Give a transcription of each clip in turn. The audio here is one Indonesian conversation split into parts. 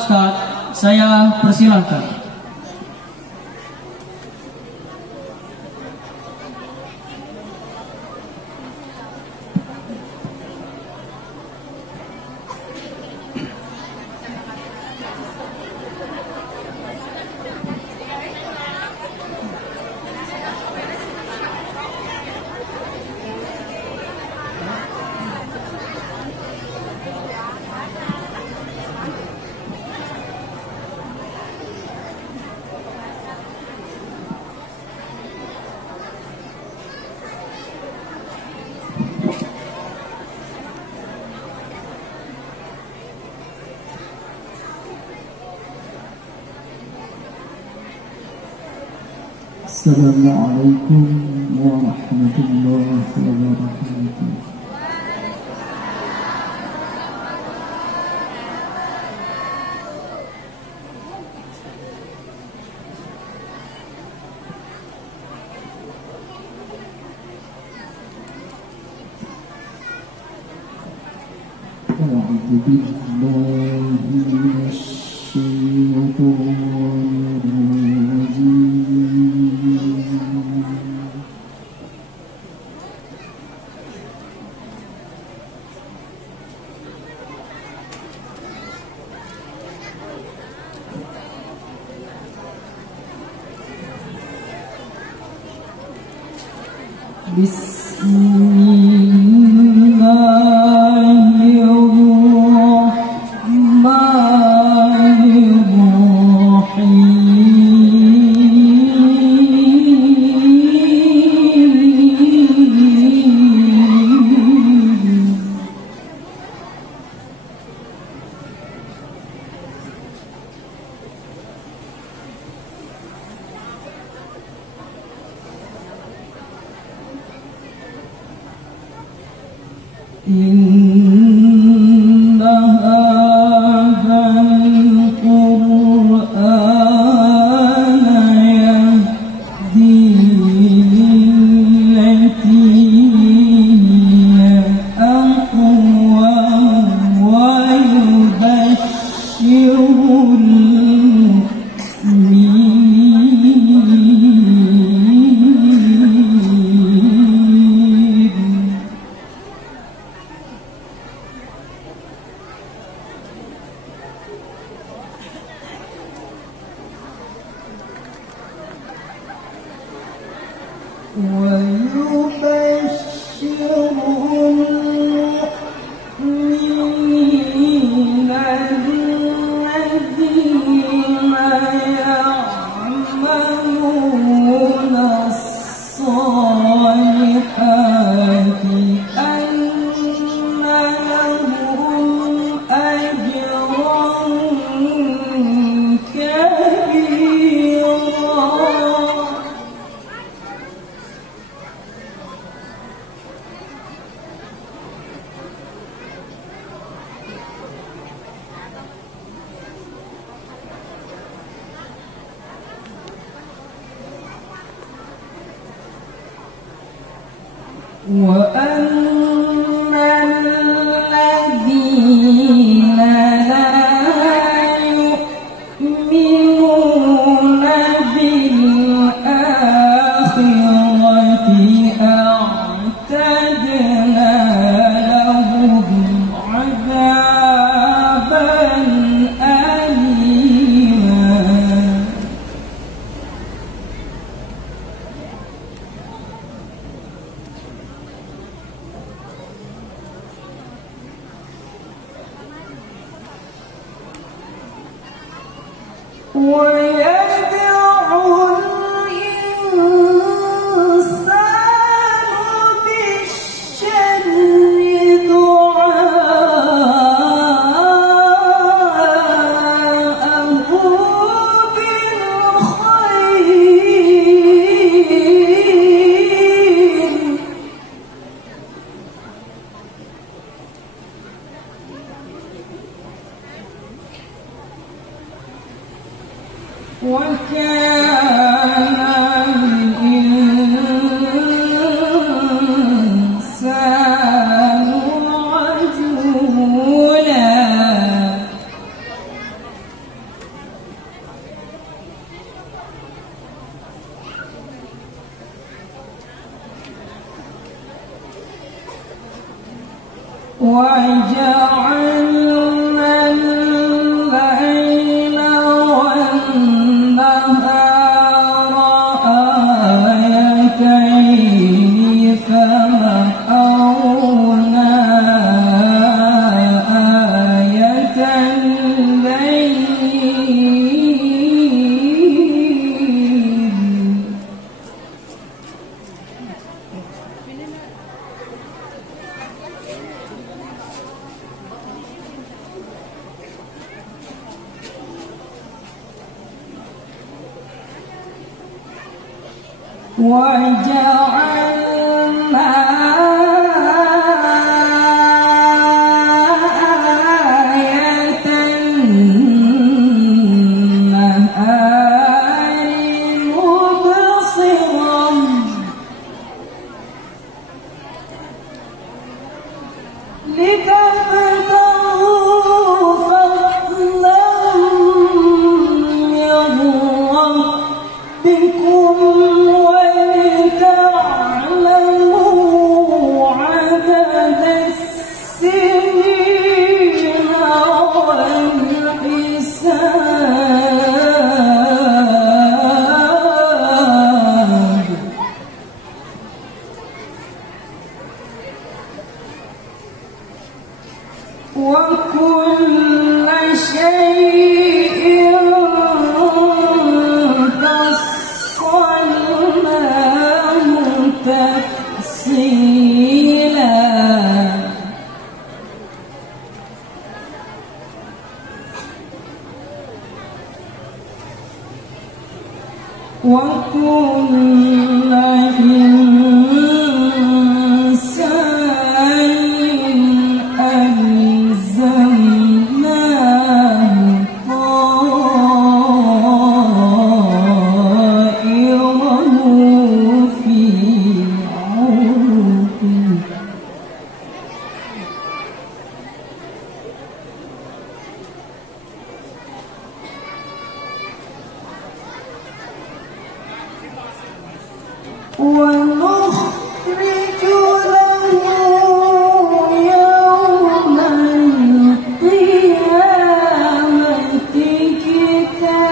Ustadz, saya persilahkan. Assalamualaikum warahmatullahi wabarakatuh. A'udzu billahi minasyaitonir rajim. وجعلنا الليل والنهار آيتين فمحونا آية الليل وجعلنا آية النهار مبصرا لتبتغوا فضلا من ربكم ولتعلموا عدد السنين والحساب وكل شيء فصلناه تفصيلا وكل إنسان ألزمناه طائره في عنقه ونخرج له يوم القيامة كتابا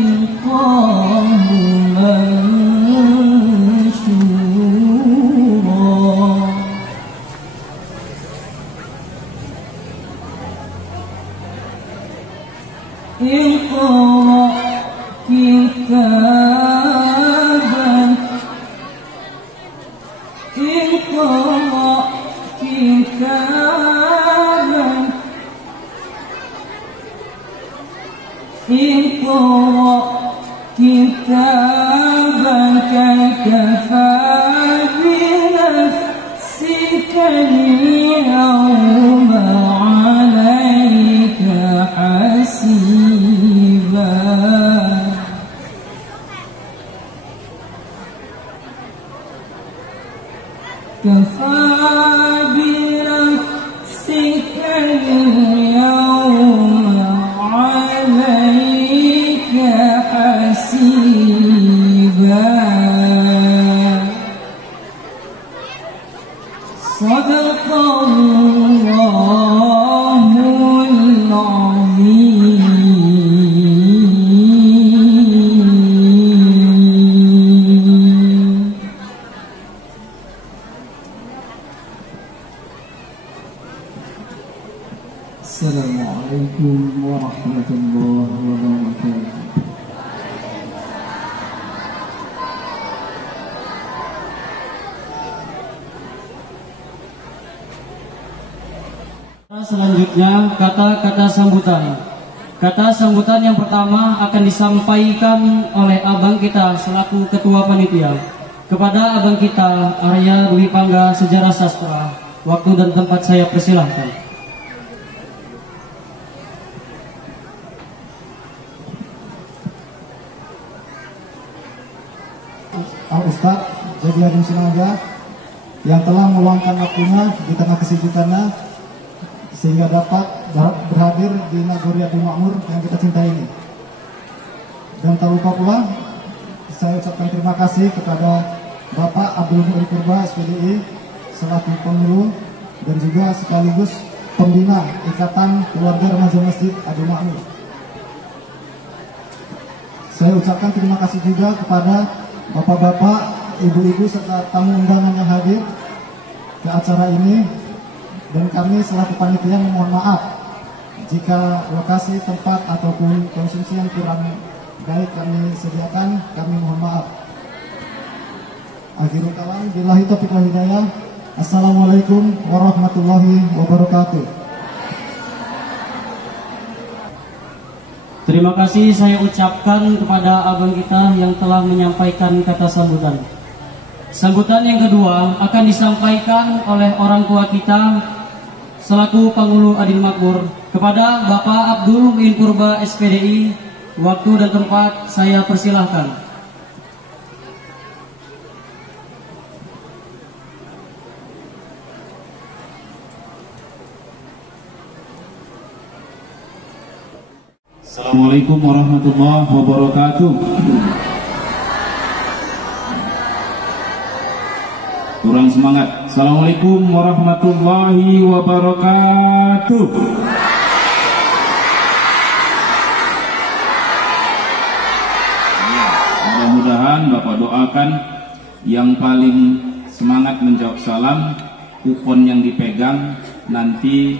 يلقاه منشورا اقرأ كتابك اقرأ كتابك اقرأ كتابك كفى بنفسك اليوم عليك حسيبا كفى بنفسك اليوم عليك حسيبا صدق الله العظيم. Assalamualaikum warahmatullahi wabarakatuh. Selanjutnya kata-kata sambutan. Kata sambutan yang pertama akan disampaikan oleh abang kita selaku ketua panitia kepada abang kita Arya Dwi Pangga Sejarah Sastra. Waktu dan tempat saya persilahkan. Al-Ustadz Jadiadin Sinaga yang telah meluangkan waktunya di tengah kesibukannya sehingga dapat berhadir di Nagori Adil Makmur yang kita cintai ini. Dan tak lupa pula saya ucapkan terima kasih kepada Bapak Abdul Mu'in Purba SPDI selaku pengurus dan juga sekaligus pembina Ikatan Keluarga Remaja Masjid Adu Makmur. Saya ucapkan terima kasih juga kepada bapak-bapak, ibu-ibu serta tamu undangan yang hadir ke acara ini, dan kami selaku panitia memohon maaf jika lokasi, tempat ataupun konsumsi yang kurang baik kami sediakan, kami mohon maaf. Akhirul kalam, billahi taufiq wal hidayah. Assalamualaikum warahmatullahi wabarakatuh. Terima kasih saya ucapkan kepada abang kita yang telah menyampaikan kata sambutan. Sambutan yang kedua akan disampaikan oleh orang tua kita selaku Pengulu Adil Makmur kepada Bapak Abdul Mu'in Purba SPDI. Waktu dan tempat saya persilahkan. Assalamualaikum warahmatullahi wabarakatuh. Kurang semangat. Assalamualaikum warahmatullahi wabarakatuh. Mudah-mudahan Bapak doakan yang paling semangat menjawab salam, kupon yang dipegang nanti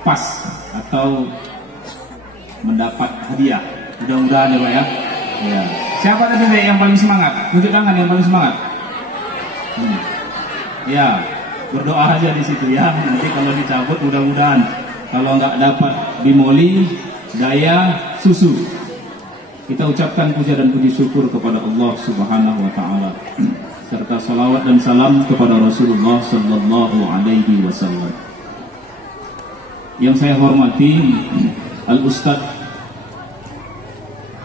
pas atau mendapat hadiah. Mudah-mudahan ya Pak ya. Ya. Siapa tadi yang paling semangat? Tunjuk tangan yang paling semangat. Ya, berdoa aja di situ ya. Nanti kalau dicabut mudah-mudahan. Kalau nggak dapat bimoli, daya susu. Kita ucapkan puja dan puji syukur kepada Allah Subhanahu wa taala. Serta salawat dan salam kepada Rasulullah sallallahu alaihi wasallam. Yang saya hormati Al-Ustadz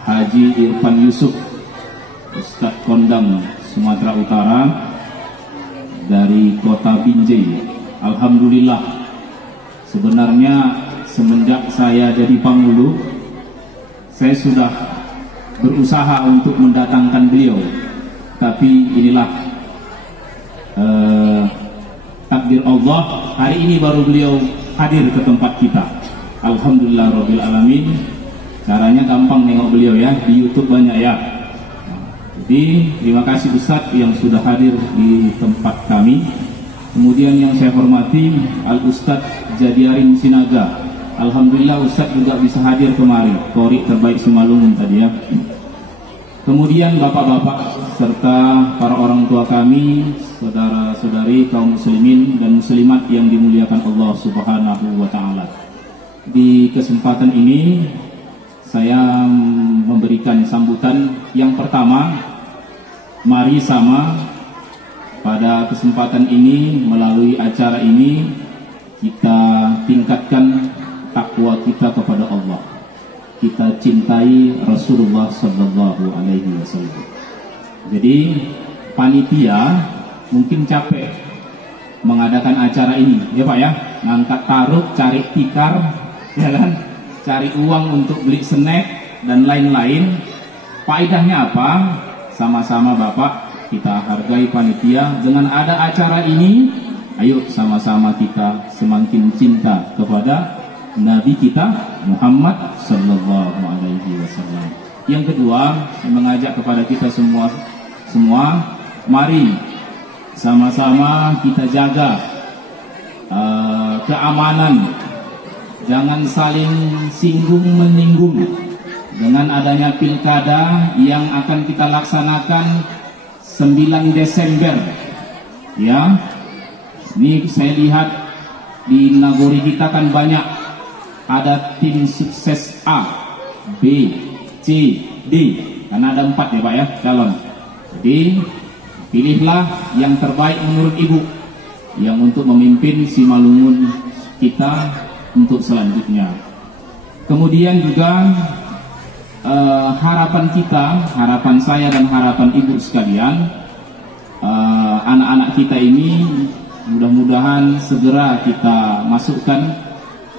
Haji Irfan Yusuf, Ustadz Kondang Sumatera Utara dari kota Binjai. Alhamdulillah, sebenarnya semenjak saya jadi pengulu, saya sudah berusaha untuk mendatangkan beliau, tapi inilah takdir Allah, hari ini baru beliau hadir ke tempat kita. Alhamdulillah Rabbil Alamin. Caranya gampang nengok beliau ya, di YouTube banyak ya. Jadi terima kasih Ustadz yang sudah hadir di tempat kami. Kemudian yang saya hormati Al-Ustadz Jadiarin Sinaga. Alhamdulillah Ustadz juga bisa hadir kemari, Kori terbaik Simalungun tadi ya. Kemudian bapak-bapak serta para orang tua kami, saudara-saudari kaum muslimin dan muslimat yang dimuliakan Allah Subhanahu wa taala. Di kesempatan ini saya memberikan sambutan yang pertama. Mari sama pada kesempatan ini, melalui acara ini kita tingkatkan takwa kita kepada Allah. Kita cintai Rasulullah sallallahu alaihi wasallam. Jadi panitia mungkin capek mengadakan acara ini, ya Pak ya, ngangkat taruh, cari tikar, ya kan, cari uang untuk beli snack dan lain-lain. Faedahnya apa? Sama-sama Bapak kita hargai panitia. Dengan ada acara ini, ayo sama-sama kita semakin cinta kepada Nabi kita Muhammad sallallahu alaihi wasallam. Yang kedua, saya mengajak kepada kita semua, mari sama-sama kita jaga keamanan. Jangan saling singgung menyinggung. Dengan adanya pilkada yang akan kita laksanakan 9 Desember, ya, ini saya lihat di Nagori kita kan banyak, ada tim sukses A, B, C, D, karena ada 4 ya Pak ya calon. Jadi pilihlah yang terbaik menurut Ibu, yang untuk memimpin Simalungun kita untuk selanjutnya. Kemudian juga harapan kita, harapan saya dan harapan Ibu sekalian, anak-anak kita ini mudah-mudahan segera kita masukkan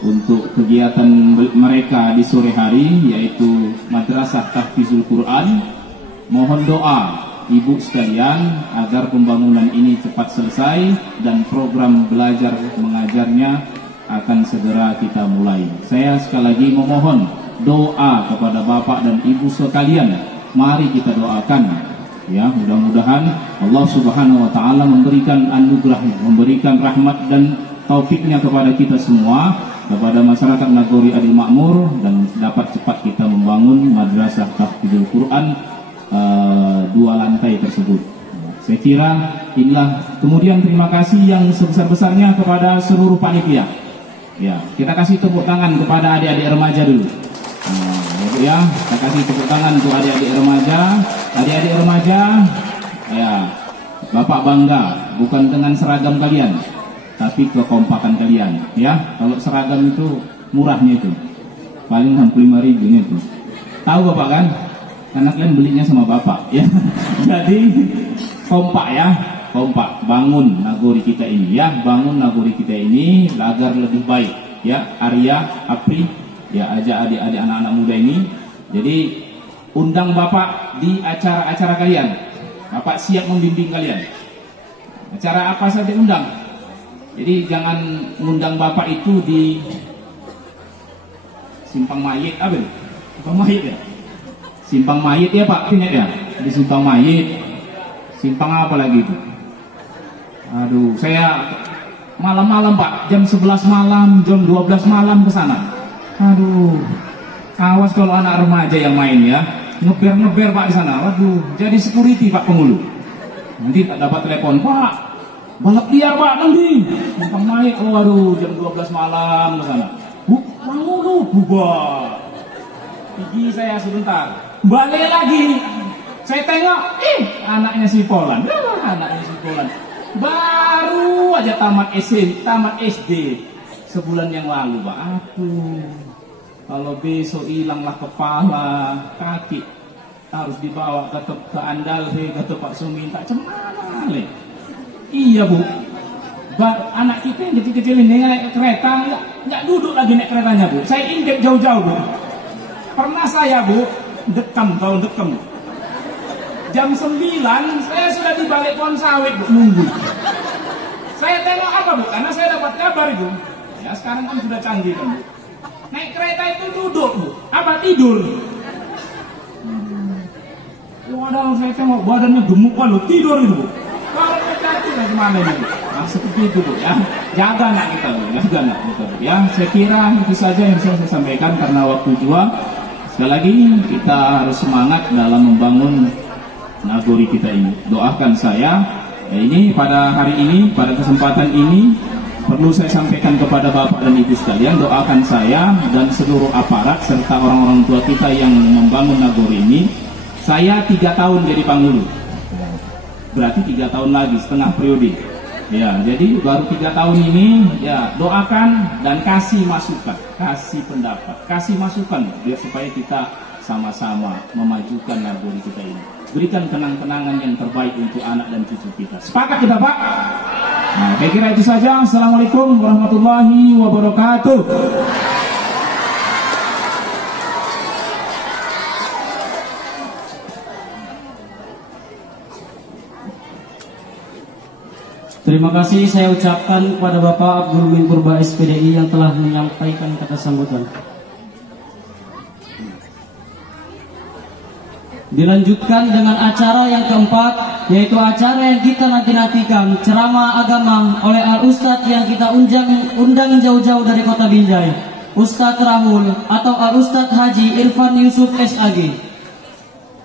untuk kegiatan mereka di sore hari, yaitu Madrasah Tahfizul Quran. Mohon doa ibu sekalian agar pembangunan ini cepat selesai dan program belajar mengajarnya akan segera kita mulai. Saya sekali lagi memohon doa kepada bapak dan ibu sekalian. Mari kita doakan, ya, mudah-mudahan Allah Subhanahu wa taala memberikan anugerah, memberikan rahmat dan taufiknya kepada kita semua, kepada masyarakat Nagori Adil Makmur, dan dapat cepat kita membangun madrasah tahfidzul Quran 2 lantai tersebut. Saya kira inilah. Kemudian terima kasih yang sebesar-besarnya kepada seluruh panitia. Ya, kita kasih tepuk tangan kepada adik-adik remaja dulu. Ya, kita kasih tepuk tangan untuk adik-adik remaja. Adik-adik remaja, ya, Bapak bangga bukan dengan seragam kalian, tapi kekompakan kalian. Ya, kalau seragam itu murahnya itu paling 65.000 itu. Tahu Bapak kan? Karena kalian belinya sama bapak, ya. Jadi kompak, ya, kompak, bangun Nagori kita ini, ya, bangun Nagori kita ini agar lebih baik, ya. Arya, Apri, ya, ajak adik-adik anak-anak muda ini. Jadi undang bapak di acara-acara kalian. Bapak siap membimbing kalian. Acara apa saja undang. Jadi jangan undang bapak itu di simpang mayit, apa? Simpang mayit, ya. Simpang mayit, ya Pak, ingat ya, di simpang mayit. Simpang apa lagi itu? Aduh, saya malam-malam Pak, jam 11 malam, jam 12 malam ke sana. Aduh, awas kalau anak remaja yang main, ya, ngeber-ngeber Pak di sana. Waduh, jadi security Pak penghulu. Nanti tak dapat telepon, Pak, balap liar Pak, nanti simpang mayit. Oh, aduh, jam 12 malam ke sana. Penghulu bubar. Gigi saya sebentar. Balik lagi, saya tengok, anaknya si Polan, anaknya si Polan, baru aja tamat SD sebulan yang lalu, Pak. Aduh, kalau besok hilanglah kepala, kaki harus dibawa ke Andalhe, ke Pak Suminta, cemana le? Iya Bu, anak kita yang kecil-kecil ini naik kereta, nggak duduk lagi naik keretanya Bu. Saya injek jauh-jauh Bu. Pernah saya Bu, dekam, jam 9 saya sudah di balik pohon sawit Bu, nunggu. Saya tengok apa Bu, karena saya dapat kabar itu, ya sekarang kan sudah canggih kan Bu, naik kereta itu duduk Bu, apa tidur. Waduh, saya tengok badannya gemuk banget, tidur itu Bu. Kalau kereta itu gimana ini Bu? Nah, seperti itu Bu, ya, jaga anak kita Bu, jaga anak kita Bu, ya. Saya kira itu saja yang bisa saya sampaikan karena waktu juga. Sekali lagi kita harus semangat dalam membangun Nagori kita ini. Doakan saya, ya, ini pada hari ini, pada kesempatan ini perlu saya sampaikan kepada Bapak dan Ibu sekalian, doakan saya dan seluruh aparat serta orang-orang tua kita yang membangun Nagori ini. Saya 3 tahun jadi panghulu, berarti 3 tahun lagi, setengah periode. Ya, jadi baru 3 tahun ini, ya, doakan dan kasih masukan, kasih pendapat, kasih masukan biar supaya kita sama-sama memajukan Nagori kita ini. Berikan kenang-kenangan yang terbaik untuk anak dan cucu kita. Sepakat kita Pak? Nah, saya kira itu saja. Assalamualaikum warahmatullahi wabarakatuh. Terima kasih saya ucapkan kepada Bapak Abdul Min Purba SPDI yang telah menyampaikan kata sambutan. Dilanjutkan dengan acara yang keempat, yaitu acara yang kita nanti-nantikan, ceramah agama oleh Al-Ustadz yang kita undang jauh-jauh dari kota Binjai, Ustadz Rahul atau Al-Ustadz Haji Irfan Yusuf SAG.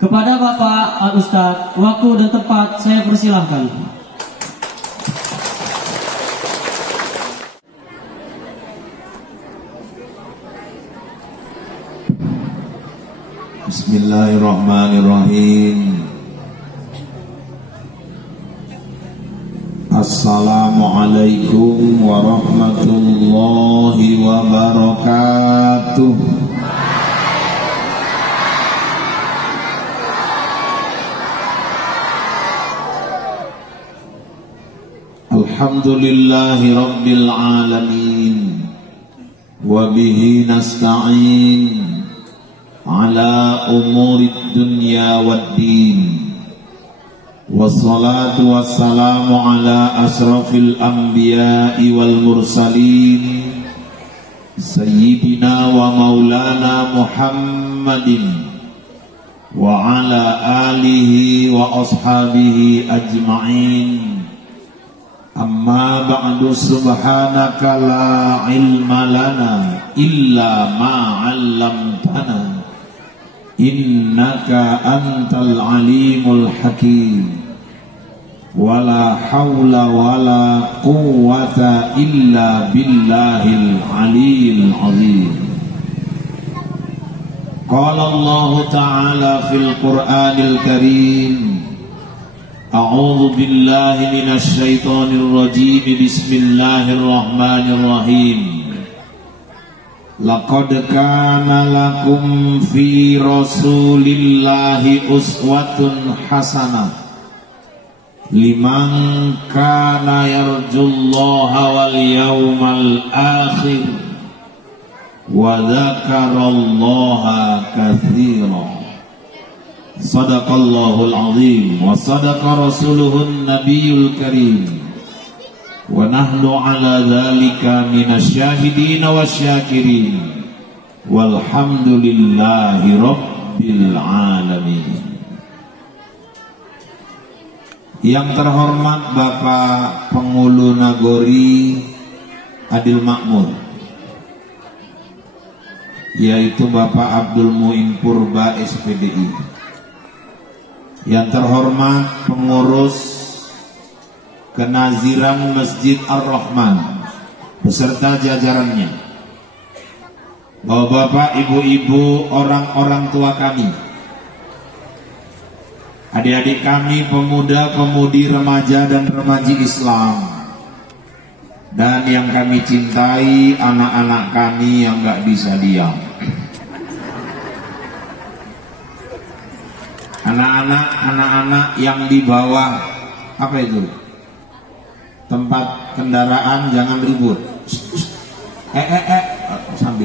Kepada Bapak Al-Ustadz, waktu dan tempat saya persilahkan. Bismillahirrahmanirrahim. Assalamualaikum warahmatullahi wabarakatuh. Alhamdulillahi rabbil alamin, wa bihi nasta'in, ala umurid dunya wad din. wassalatu wassalamu ala asrafil anbiya'i wal mursalin sayyidina wa maulana Muhammadin wa ala alihi wa ashabihi ajma'in. Amma ba'du, subhanaka la ilma lana illa ma 'allamtana innaka antal alimul hakim. Wala hawla wala quwwata illa billahil aliyil azim. Qala Allah ta'ala fil Qur'anil Karim, a'udzu billahi minasy syaithanir rajim. Bismillahirrahmanirrahim. Laqad kana lakum fi rasulillahi uswatun hasanah liman kana yarjullaha wal yawmal akhir wa dzakarallaha katsiran. Sadaqallahul azim wa sadaqa rasuluhun nabiyul karim wa nahnu ala dzalika minasyahidin wasyakirin walhamdulillahi rabbil alamin. Yang terhormat Bapak Pengulu Nagori Adil Makmur, yaitu Bapak Abdul Muin Purba SPDI. Yang terhormat pengurus Kenaziran Masjid Ar-Rahman beserta jajarannya, Bapak, Ibu-ibu, orang-orang tua kami, adik-adik kami, pemuda-pemudi, remaja dan remaji Islam, dan yang kami cintai, anak-anak kami yang gak bisa diam. Anak-anak yang di bawah apa itu? Tempat kendaraan, jangan ribut.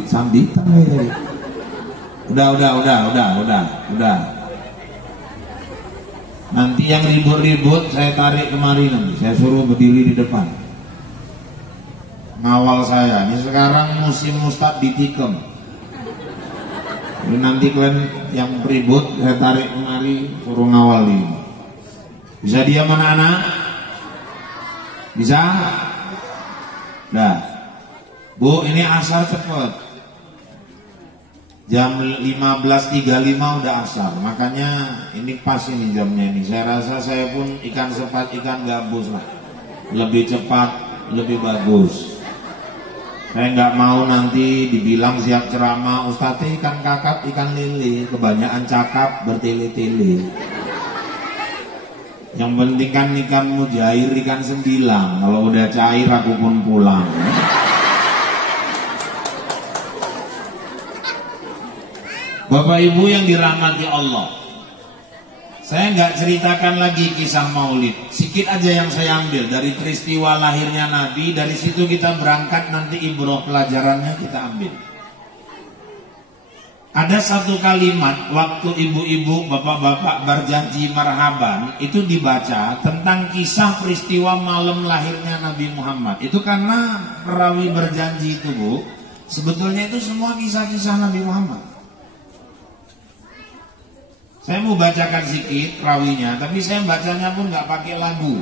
Sambit. Udah. Nanti yang ribut-ribut saya tarik kemari, nanti saya suruh berdiri di depan ngawal saya. Ini sekarang musim Ustadz ditikam. Jadi nanti kalian yang ribut saya tarik kemari, suruh ngawalin. Bisa diam anak-anak? Bisa? Dah. Bu, ini asar cepet. Jam 15.35 udah asar. Makanya ini pas ini jamnya ini. Saya rasa saya pun ikan sepat, ikan gabus lah. Lebih cepat, lebih bagus. Saya nggak mau nanti dibilang siap ceramah, Ustadz ikan kakap, ikan lele, kebanyakan cakap bertele-tele. Yang penting kan ikan mujair, ikan sembilang. Kalau udah cair aku pun pulang. Bapak Ibu yang dirahmati Allah, saya nggak ceritakan lagi kisah maulid, sedikit aja yang saya ambil dari peristiwa lahirnya Nabi. Dari situ kita berangkat, nanti ibroh pelajarannya kita ambil. Ada satu kalimat waktu ibu-ibu, bapak-bapak berjanji marhaban, itu dibaca tentang kisah peristiwa malam lahirnya Nabi Muhammad. Itu karena perawi berjanji itu, Bu, sebetulnya itu semua kisah-kisah Nabi Muhammad. Saya mau bacakan sedikit rawinya, tapi saya bacanya pun nggak pakai lagu,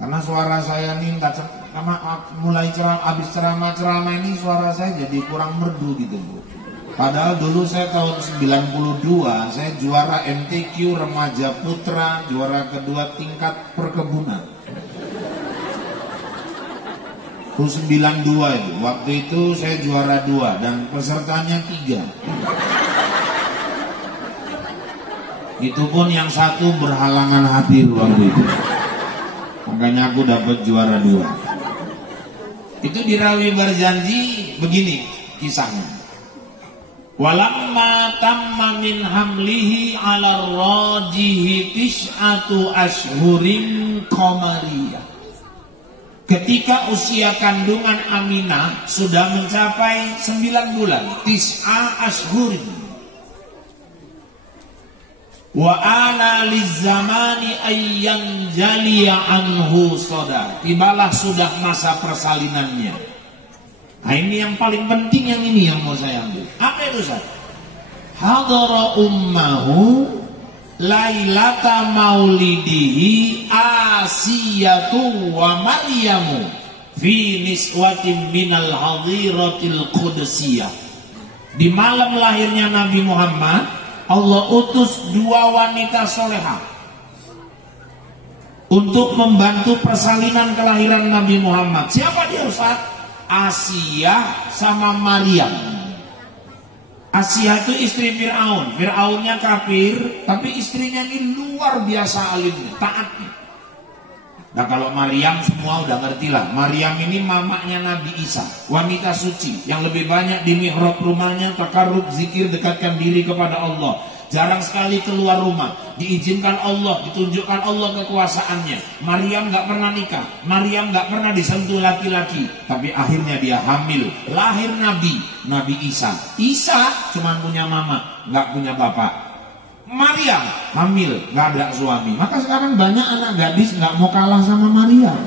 karena suara saya ini mulai habis ceramah ini suara saya jadi kurang merdu gitu, Bu. Padahal dulu saya tahun 92 saya juara MTQ Remaja Putra, juara kedua tingkat perkebunan. Itu 92 itu. Waktu itu saya juara 2 dan pesertanya 3. Itu pun yang satu berhalangan hadir waktu itu. Makanya aku dapat juara 2. Itu dirawi berjanji begini kisahnya. Walamma tamma min hamlihi ala rajihi tis'atu ashhurin qamariyah. Ketika usia kandungan Aminah sudah mencapai 9 bulan, tis'a ashhurin. Wa ana lizzamani ayyan jaliya anhu soda. Tibalah sudah masa persalinannya. Nah ini yang paling penting, yang ini yang mau saya ambil. Apa itu Ustaz? Hadara ummahu lailata maulidihi Asiyatu wa Maryamu fi niswatin minal hadiratil qudusiyah. Di malam lahirnya Nabi Muhammad, Allah utus 2 wanita solehah untuk membantu persalinan kelahiran Nabi Muhammad. Siapa dia Ustaz? Asiyah sama Maryam. Asiyah itu istri Fir'aun. Fir'aunnya kafir, tapi istrinya ini luar biasa alimnya, taatnya. Nah kalau Maryam semua udah ngerti lah. Maryam ini mamanya Nabi Isa, wanita suci yang lebih banyak di mihrab rumahnya takarrub, zikir, dekatkan diri kepada Allah. Jarang sekali keluar rumah, diizinkan Allah, ditunjukkan Allah kekuasaannya. Maryam gak pernah nikah, Maryam gak pernah disentuh laki-laki, tapi akhirnya dia hamil, lahir Nabi Isa. Isa cuma punya mama, gak punya bapak. Maryam hamil, gak ada suami. Maka sekarang banyak anak gadis gak mau kalah sama Maryam.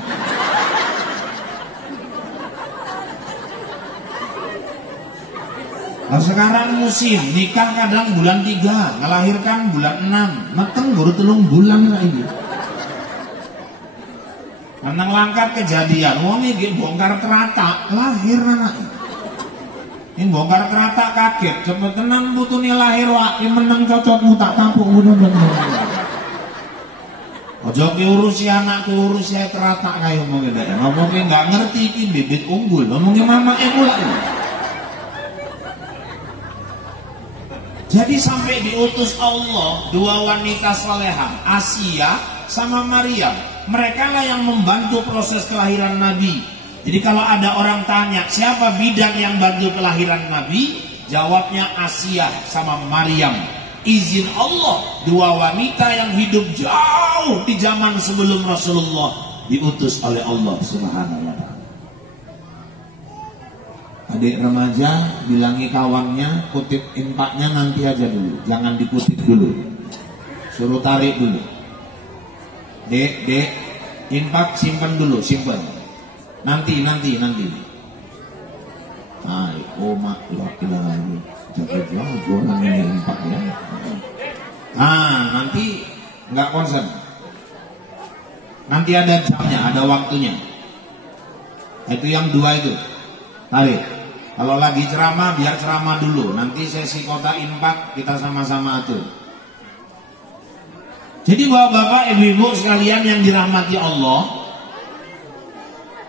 Nah sekarang musim nikah kadang bulan 3, ngelahirkan bulan 6, meteng baru 3 bulan lagi. Menang langkat kejadian, wong iki bongkar terata, lahir anak. Ini bongkar terata kaget, cepet tenang putune lahir wak, ini menang cocokmu tak tampuk bener-bener. Ojo urusi anakku, urusi terata kayak ngomongin deh. Ngomongin nggak ngerti ini bibit unggul, ngomongin mama mulai. Jadi sampai diutus Allah 2 wanita salehah, Asiyah sama Maryam. Mereka lah yang membantu proses kelahiran Nabi. Jadi kalau ada orang tanya siapa bidan yang bantu kelahiran Nabi, jawabnya Asiyah sama Maryam. Izin Allah, 2 wanita yang hidup jauh di zaman sebelum Rasulullah diutus oleh Allah Subhanahu wa ta'ala. Adik remaja bilangi kawannya, kutip infaknya nanti aja dulu, jangan dikutip dulu, suruh tarik dulu. Dek, infak simpan dulu, simpan. Nanti. Mak laki-laki jaga-jaga namanya infak ya. Nanti nggak konsen. Nanti ada jamnya, ada waktunya. Itu yang 2 itu. Tarik. Kalau lagi ceramah biar ceramah dulu. Nanti sesi kota infak kita sama-sama atur. Jadi bapak-bapak, ibu-ibu sekalian yang dirahmati Allah,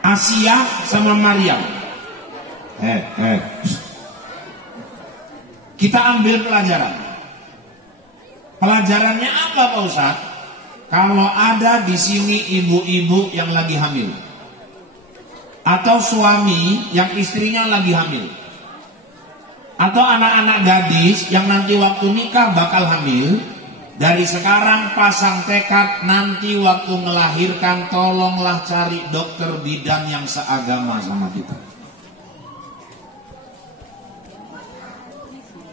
Asiyah sama Maryam. Kita ambil pelajaran. Pelajarannya apa Pak Ustaz? Kalau ada di sini ibu-ibu yang lagi hamil, atau suami yang istrinya lagi hamil, atau anak-anak gadis yang nanti waktu nikah bakal hamil, dari sekarang pasang tekad, nanti waktu melahirkan tolonglah cari dokter bidan yang seagama sama kita.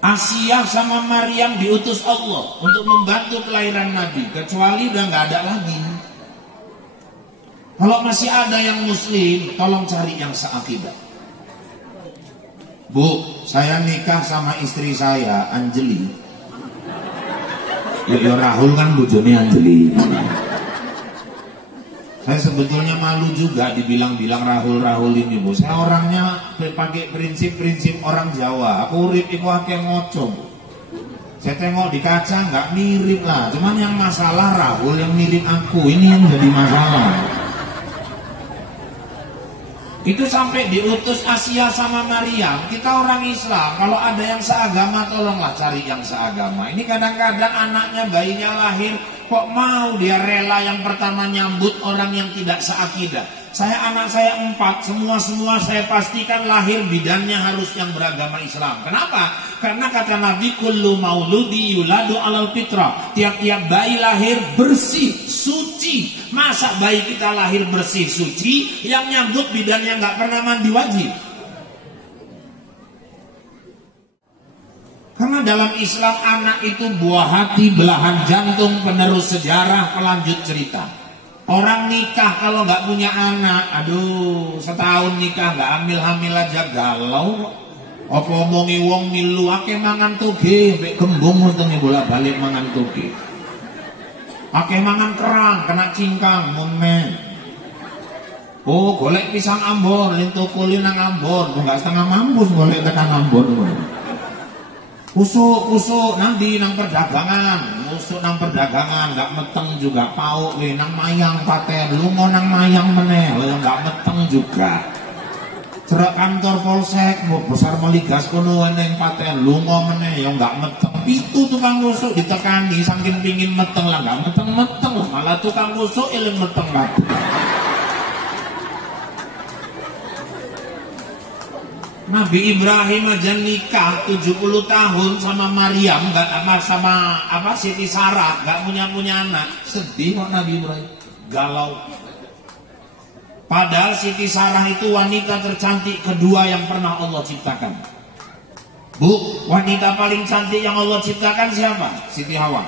Asiyah sama Maryam diutus Allah untuk membantu kelahiran Nabi, kecuali udah gak ada lagi. Kalau masih ada yang muslim, tolong cari yang seakidah. Bu, saya nikah sama istri saya, Anjeli. Ya Rahul kan bojone Anjeli. Saya sebetulnya malu juga dibilang-bilang Rahul ini, Bu. Saya orangnya pakai prinsip-prinsip orang Jawa. Aku urip iku akeh ngoco. Saya tengok di kaca nggak mirip lah. Cuman yang masalah Rahul yang mirip aku, ini yang jadi masalah. Itu sampai diutus Asiyah sama Maryam. Kita orang Islam, kalau ada yang seagama tolonglah cari yang seagama. Ini kadang-kadang anaknya, bayinya lahir, kok mau dia rela yang pertama nyambut orang yang tidak seakidah. Anak saya 4, semua saya pastikan lahir bidannya harus yang beragama Islam. Kenapa? Karena kata Nabi, kullu mauludi yuladu alal fitrah. Tiap-tiap bayi lahir bersih, suci. Masa bayi kita lahir bersih, suci, yang nyambut bidannya nggak pernah mandi wajib? Karena Memang dalam Islam anak itu buah hati, belahan jantung, penerus sejarah, pelanjut cerita. Orang nikah kalau nggak punya anak, aduh, setahun nikah nggak hamil-hamil aja galau. Apa omongi wong milu akeh mangan toge, mbek gembung wonten bolak-balik mangan toge. Akeh mangan kerang, kena cingkang, momen. Oh, golek pisang Ambon, lintu kuli nang Ambon, enggak setengah mampus golek tekan Ambon. Kusuk nanti nang perdagangan, musuk nang perdagangan, enggak meteng juga pauk we nang mayang paten, lunga nang mayang meneh, enggak meteng juga. Cerak kantor polsek, besar meligas kono nang paten, lunga meneh ya enggak meteng. Pitu tukang kusuk ditekani saking pingin meteng lah, enggak meteng-meteng lah, malah tukang kusuk eling meteng kabeh. Nabi Ibrahim aja nikah 70 tahun sama Maryam, sama Siti Sarah, gak punya anak. Sedih kok Nabi Ibrahim, galau. Padahal Siti Sarah itu wanita tercantik kedua yang pernah Allah ciptakan. Bu, wanita paling cantik yang Allah ciptakan siapa? Siti Hawa.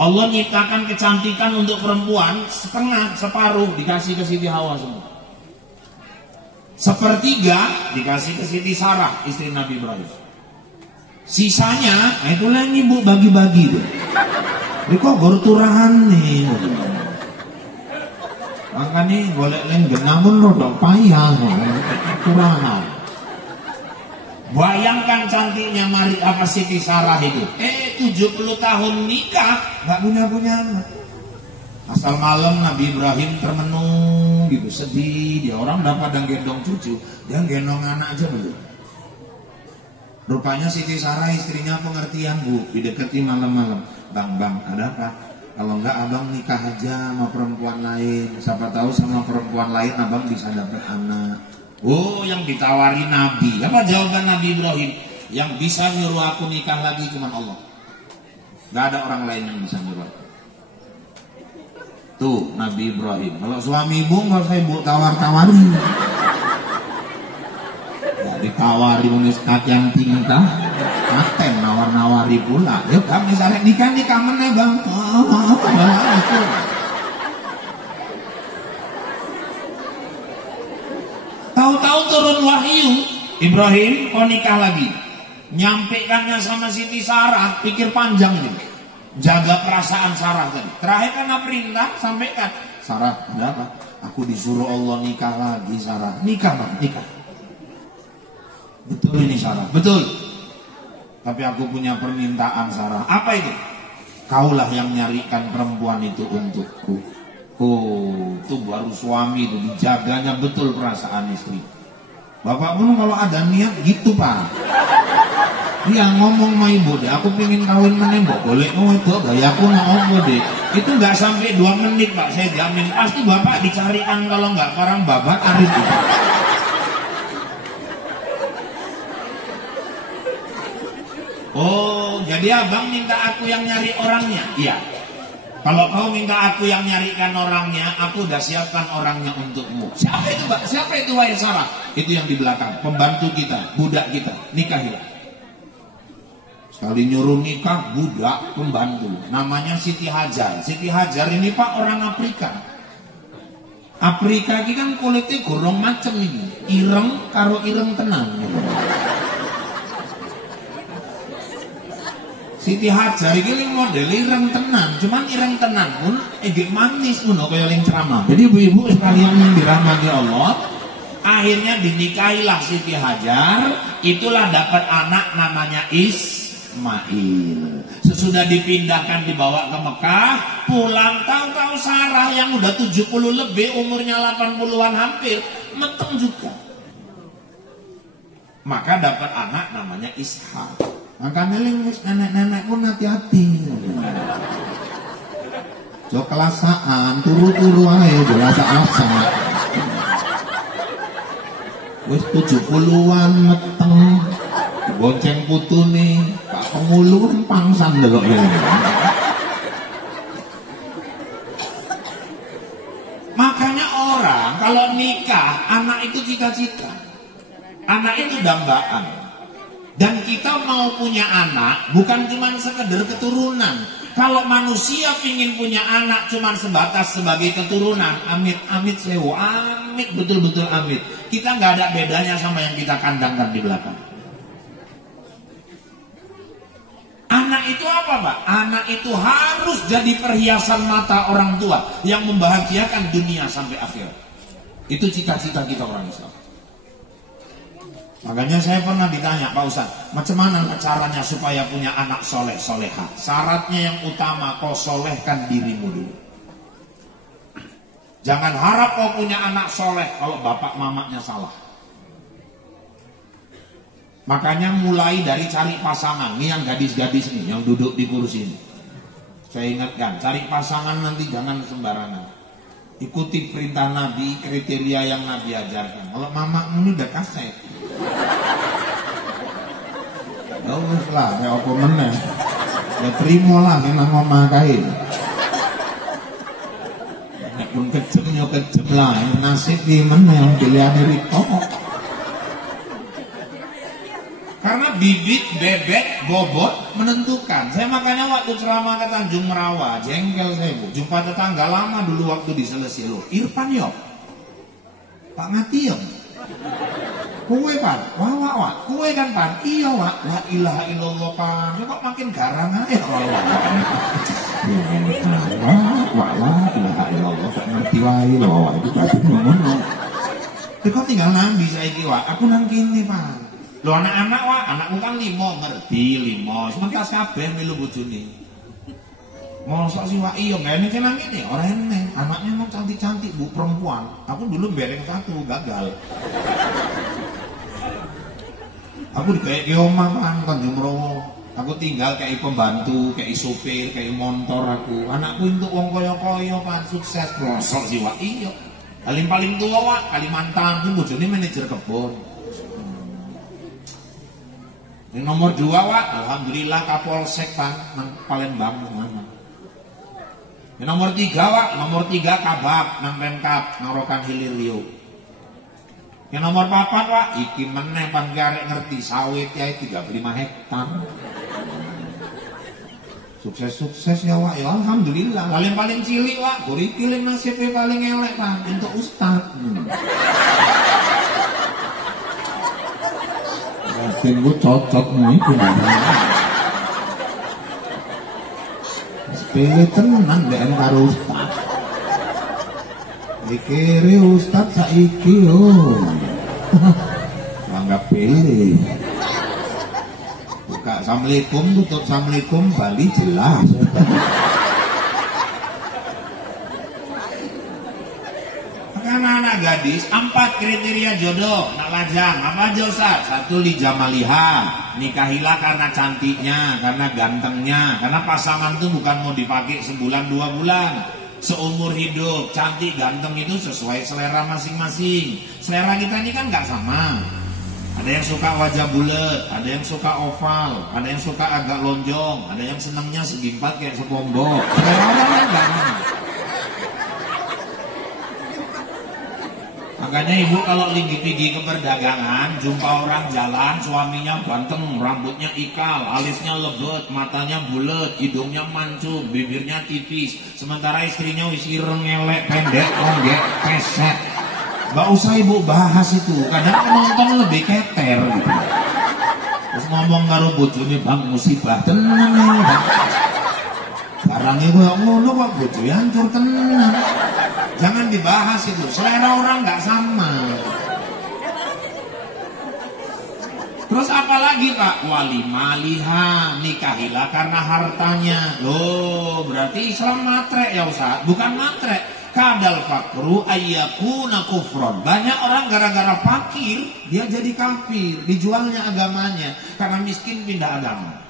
Allah nyiptakan kecantikan untuk perempuan setengah, separuh dikasih ke Siti Hawa semua. Sepertiga dikasih ke Siti Sarah, istri Nabi Ibrahim. Sisanya, itulah ini bu bagi-bagi tuh. Ini kok baru turahan nih. Makanya boleh lenggen, namun rodok payah turahan. Bayangkan cantiknya Siti Sarah itu. 70 tahun nikah, nggak punya anak. Asal malam Nabi Ibrahim termenung gitu, sedih. Dia orang dapat dan gendong cucu, dia gendong anak aja belum. Rupanya Siti Sarah istrinya pengertian bu, didekati malam-malam. Bang, ada apa? Kalau enggak abang nikah aja sama perempuan lain. Siapa tahu sama perempuan lain abang bisa dapat anak. Oh, yang ditawari Nabi. Apa jawaban Nabi Ibrahim? Yang bisa nyuruh aku nikah lagi cuma Allah. Gak ada orang lain yang bisa nyuruh aku. Tuh Nabi Ibrahim. Kalau suami ibu nggak usah ibu tawar-tawari. Ya ditawari menis yang tingkah, aten nawar-nawari pula. Ya kan misalnya nikah meneh bang. Tahu-tahu turun wahyu, Ibrahim kau nikah lagi. Nyampaikannya sama Siti Sarah, pikir panjang ini. Jaga perasaan Sarah tadi. Terakhir karena perintah sampaikan, Sarah ada apa? Aku disuruh Allah nikah lagi Sarah. Nikah bang, nikah. Betul ini Sarah, betul. Tapi aku punya permintaan Sarah. Apa itu? Kaulah yang nyarikan perempuan itu untukku. Oh, itu baru suami itu dijaganya betul perasaan istri. Bapak pun kalau ada niat gitu pak. Dia ngomong sama ibu deh, aku pengen kawin menembok, boleh itu gayaku ngomong deh. Itu nggak sampai 2 menit pak, saya jamin pasti bapak dicarikan kalau nggak karang babat arif itu. Oh, jadi abang minta aku yang nyari orangnya? Iya. Kalau kau minta aku yang nyarikan orangnya, aku udah siapkan orangnya untukmu. Siapa itu pak? Siapa itu wahai Sarah? Itu yang di belakang, pembantu kita, budak kita, nikahilah. Sekali nyuruh nikah budak pembantu, namanya Siti Hajar. Siti Hajar ini pak orang Afrika. Afrika ini kan kulitnya gorong macem ini, ireng karo ireng tenang. Gitu. Siti Hajar ini model ireng tenang, cuman ireng tenang pun egek manis pun kayak yang ceramah. Jadi ibu-ibu sekalian yang dirahmati Allah, akhirnya dinikahilah Siti Hajar. Itulah dapat anak namanya Ismail. Sesudah dipindahkan dibawa ke Mekah, pulang tahu-tahu Sarah yang udah 70 lebih, umurnya 80-an hampir, meteng juga. Maka dapat anak namanya Ishak. Maka nenek-nenek pun hati-hati. Jo kelasaan, turu-turu aja jelas-asa. Wis 70-an meteng. Bonceng putu nih, Pak Pengulu kan pangsan delok ya. Makanya orang kalau nikah, anak itu cita-cita. Anak itu dambaan. Dan kita mau punya anak bukan cuma sekedar keturunan. Kalau manusia ingin punya anak cuma sebatas sebagai keturunan, amit sewu, amit betul-betul amit. Kita nggak ada bedanya sama yang kita kandangkan di belakang. Anak itu apa, Pak? Anak itu harus jadi perhiasan mata orang tua yang membahagiakan dunia sampai akhir. Itu cita-cita kita orang Islam. Makanya saya pernah ditanya, Pak Ustadz, macam mana caranya supaya punya anak soleh soleha? Syaratnya yang utama, kau solehkan dirimu dulu. Jangan harap kau punya anak soleh kalau bapak mamanya salah. Makanya mulai dari cari pasangan. Ini yang gadis-gadis nih, yang duduk di kursi ini. Saya ingatkan, cari pasangan nanti jangan sembarangan. Ikuti perintah Nabi, kriteria yang Nabi ajarkan. Kalau mamamu ini udah kasih. Ya wis lah, kayak apa meneh. Ya terima lah memang mama kae. Nek pun kejem yo kejem lah, nasib di meneh yang pilihan riko. Karena bibit, bebek, bobot menentukan. Saya makanya waktu ceramah ke Tanjung Merawa, jengkel saya bu. Jumpa tetangga lama dulu waktu di Selesai lo. Irfan yo, Pak Ngati yo. Kue pan, wah, kue kan pan, iya wak, la ilaha illallah pan, kok makin garang aja wah, la ilaha illallah, gak ngerti wae loh, itu berarti ngomong. Tapi kok tinggal nambi saiki wak, aku nang kene pan. Lo anak-anak wak, anakku kan 5, ngerti 5, sementara kabeh milu bojone. Mosok sih wak iya nggak ini kan ini orang ini, anaknya mau cantik-cantik bu perempuan, aku dulu bereng 1 gagal. Aku kayak omah kan Tanjung Merawa. Aku tinggal kayak pembantu, kayak sopir, kayak motor aku. Anakku untuk wong koyo-koyo kan sukses brosok sih wak iya. Paling tua wak Kalimantan itu bojone manajer kebun. Yang nomor 2 wak alhamdulillah Kapolsek pan nang Palembang mana. Yang nomor 3 wak, nomor 3 kabak nang Pemkab Narokan Hilir Riau. Yang nomor 4 wak, iki meneh pan garek ngerti sawit ya 35 hektar. Sukses ya wak, ya alhamdulillah. Paling cilik wak, buriki nasibnya paling elek pan untuk ustad. Tunggu cocok nih itu. Sepele tenan ndek karo ustad. Dikiri ustad saiki yo. Anggap pilih. Buka assalamualaikum, tutup assalamualaikum, Bali jelas. Anak-anak gadis 4 kriteria jodoh nak lajang apa aja Ustaz? 1 li jamaliha, nikahilah karena cantiknya, karena gantengnya, karena pasangan itu bukan mau dipakai sebulan 2 bulan, seumur hidup. Cantik ganteng itu sesuai selera masing-masing. Selera kita ini kan nggak sama. Ada yang suka wajah bulat, ada yang suka oval, ada yang suka agak lonjong, ada yang senangnya segi 4 kayak sepombok. Selera orang kan nggak sama. Makanya ibu kalau pergi ke perdagangan, jumpa orang jalan, suaminya ganteng, rambutnya ikal, alisnya lebat, matanya bulat, hidungnya mancung, bibirnya tipis. Sementara istrinya wis ireng, ngelek, pendek, onggek, pesek. Gak usah ibu bahas itu, kadang penonton lebih keter gitu. Terus ngomong karo bojone, bang musibah tenan nih bang. Barangnya gue ngono kok bojoe hancur tenan. Jangan dibahas itu, selera orang nggak sama. Terus apa lagi Pak? Wali maliha, nikahilah karena hartanya. Loh, berarti Islam matre ya Ustaz? Bukan matre. Kadal fakru ayyakuna kufron. Banyak orang gara-gara fakir dia jadi kafir, dijualnya agamanya karena miskin pindah agama.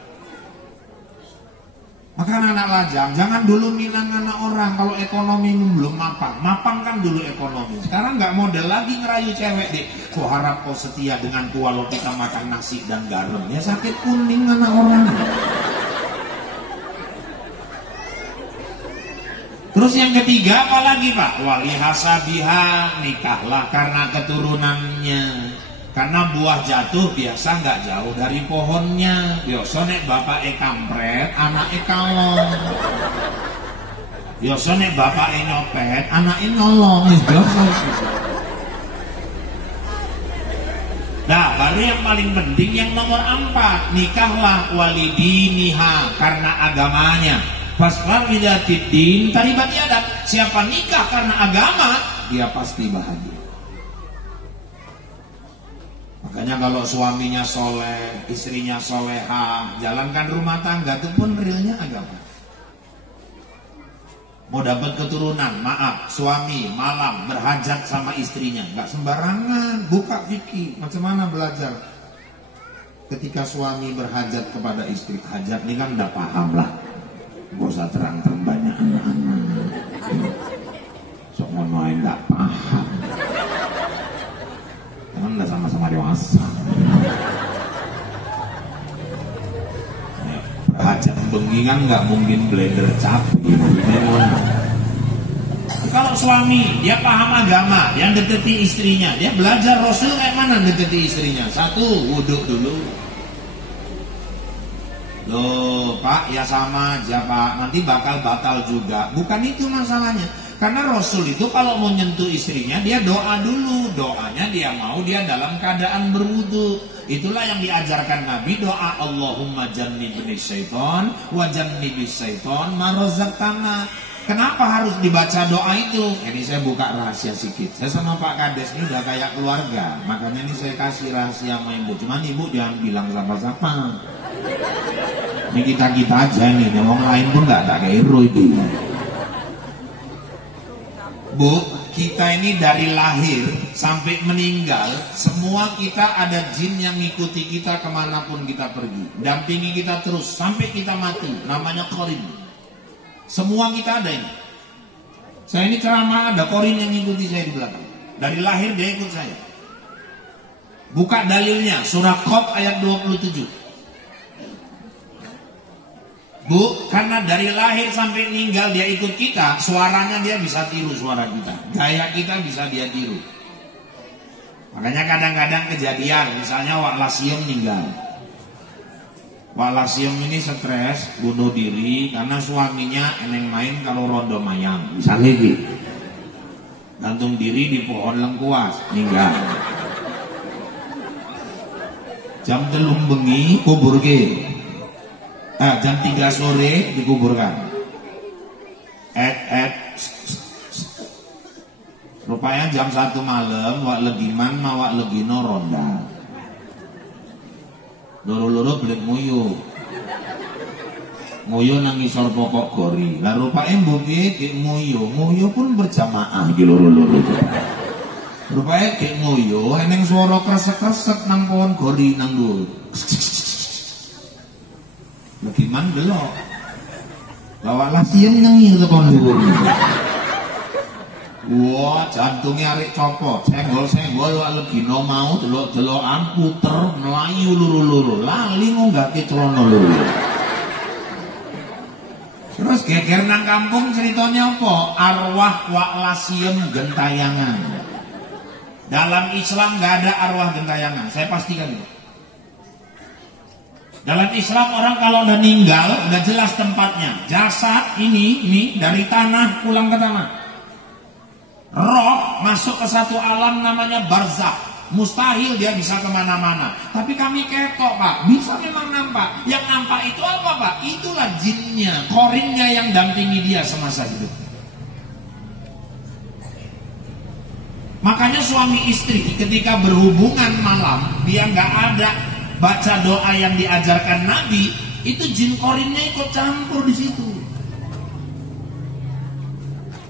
Maka anak lajang, jangan dulu minang anak orang kalau ekonomi belum mapan. Mapan kan dulu ekonomi. Sekarang nggak model lagi ngerayu cewek deh. Kau harap kau setia denganku walau kita makan nasi dan garam. Ya sakit kuning anak orang. Terus yang ketiga apa lagi Pak? Wali hasabiha, nikahlah karena keturunannya. Karena buah jatuh biasa nggak jauh dari pohonnya. Biasa nek bapake kampret, anake kalong. Biasa nek bapake nyopet, anake nyolong. Nah, baru yang paling penting yang nomor 4, nikahlah walidiniha, karena agamanya. Fasfar bidzatid taribat yadak. Siapa nikah karena agama, dia pasti bahagia. Makanya kalau suaminya soleh, istrinya solehah, jalankan rumah tangga itu pun realnya agama. Mau dapat keturunan, maaf, suami malam berhajat sama istrinya, nggak sembarangan, buka fikih. Macam mana belajar? Ketika suami berhajat kepada istri, hajat ini kan udah paham lah, gak usah terang-terang banyak anak-anak. Sok ngonoin nggak paham. Kan udah sama-sama dewasa. Hajat bengi kan nggak mungkin blender cabai. Kalau suami dia paham agama, yang deketi istrinya, dia belajar Rasul kayak mana deketi istrinya. 1, wudhu dulu. Loh Pak, ya sama aja Pak, nanti bakal batal juga. Bukan itu masalahnya. Karena Rasul itu kalau mau nyentuh istrinya, dia doa dulu. Doanya dia mau dia dalam keadaan berwudu. Itulah yang diajarkan Nabi, doa Allahumma jannibni syaiton wa jannibis syaiton ma razaqtana. Kenapa harus dibaca doa itu? Ini saya buka rahasia sedikit. Saya sama Pak Kades ini udah kayak keluarga. Makanya ini saya kasih rahasia sama Ibu. Cuman Ibu jangan bilang siapa-siapa. Ini kita-kita aja nih. Yang orang lain pun gak ada kayak hero itu. Bu, kita ini dari lahir sampai meninggal, semua kita ada jin yang ngikuti kita kemanapun kita pergi, dampingi kita terus sampai kita mati. Namanya korin. Semua kita ada ini. Saya ini ceramah, ada korin yang ngikuti saya di belakang. Dari lahir dia ikut saya. Buka dalilnya, surah Qaf ayat 27. Bu, karena dari lahir sampai meninggal dia ikut kita, suaranya dia bisa tiru suara kita, gaya kita bisa dia tiru. Makanya kadang-kadang kejadian, misalnya Wak Lasiem meninggal. Wak Lasiem ini stres, bunuh diri karena suaminya eneng main kalau rondo mayang, misalnya gitu. Gantung diri di pohon lengkuas, meninggal. Jam 3 bengi kubur ke. Jam 3 sore dikuburkan. Rupanya jam 1 malam wak legiman ma wak legino ronda. Loro-loro belit nguyu. Nguyu nang ngisor pokok gori. Lah rupanya mbuki ki nguyu pun berjamaah iki loro-loro. Rupanya ki nguyu eneng swara kresek-kresek nang pohon gori nang dhuwur. Legiman belok. Bawa Lasiem nyengir ke pohon dhuwur. Wah, jantungnya arek copot, senggol-senggol wak legino mau delok-delokan puter melayu luru-luru, lali ngunggake celana luru. Terus geger nang kampung ceritanya apa? Arwah wak Lasiem gentayangan. Dalam Islam gak ada arwah gentayangan, saya pastikan itu. Dalam Islam orang kalau udah meninggal udah jelas tempatnya. Jasad ini dari tanah pulang ke tanah. Roh masuk ke satu alam namanya barzakh. Mustahil dia bisa kemana-mana. Tapi kami ketok Pak, bisa memang nampak. Yang nampak itu apa Pak? Itulah jinnya, korinnya yang dampingi dia semasa hidup. Makanya suami istri ketika berhubungan malam, dia nggak ada baca doa yang diajarkan Nabi, itu jin korinnya ikut campur di situ.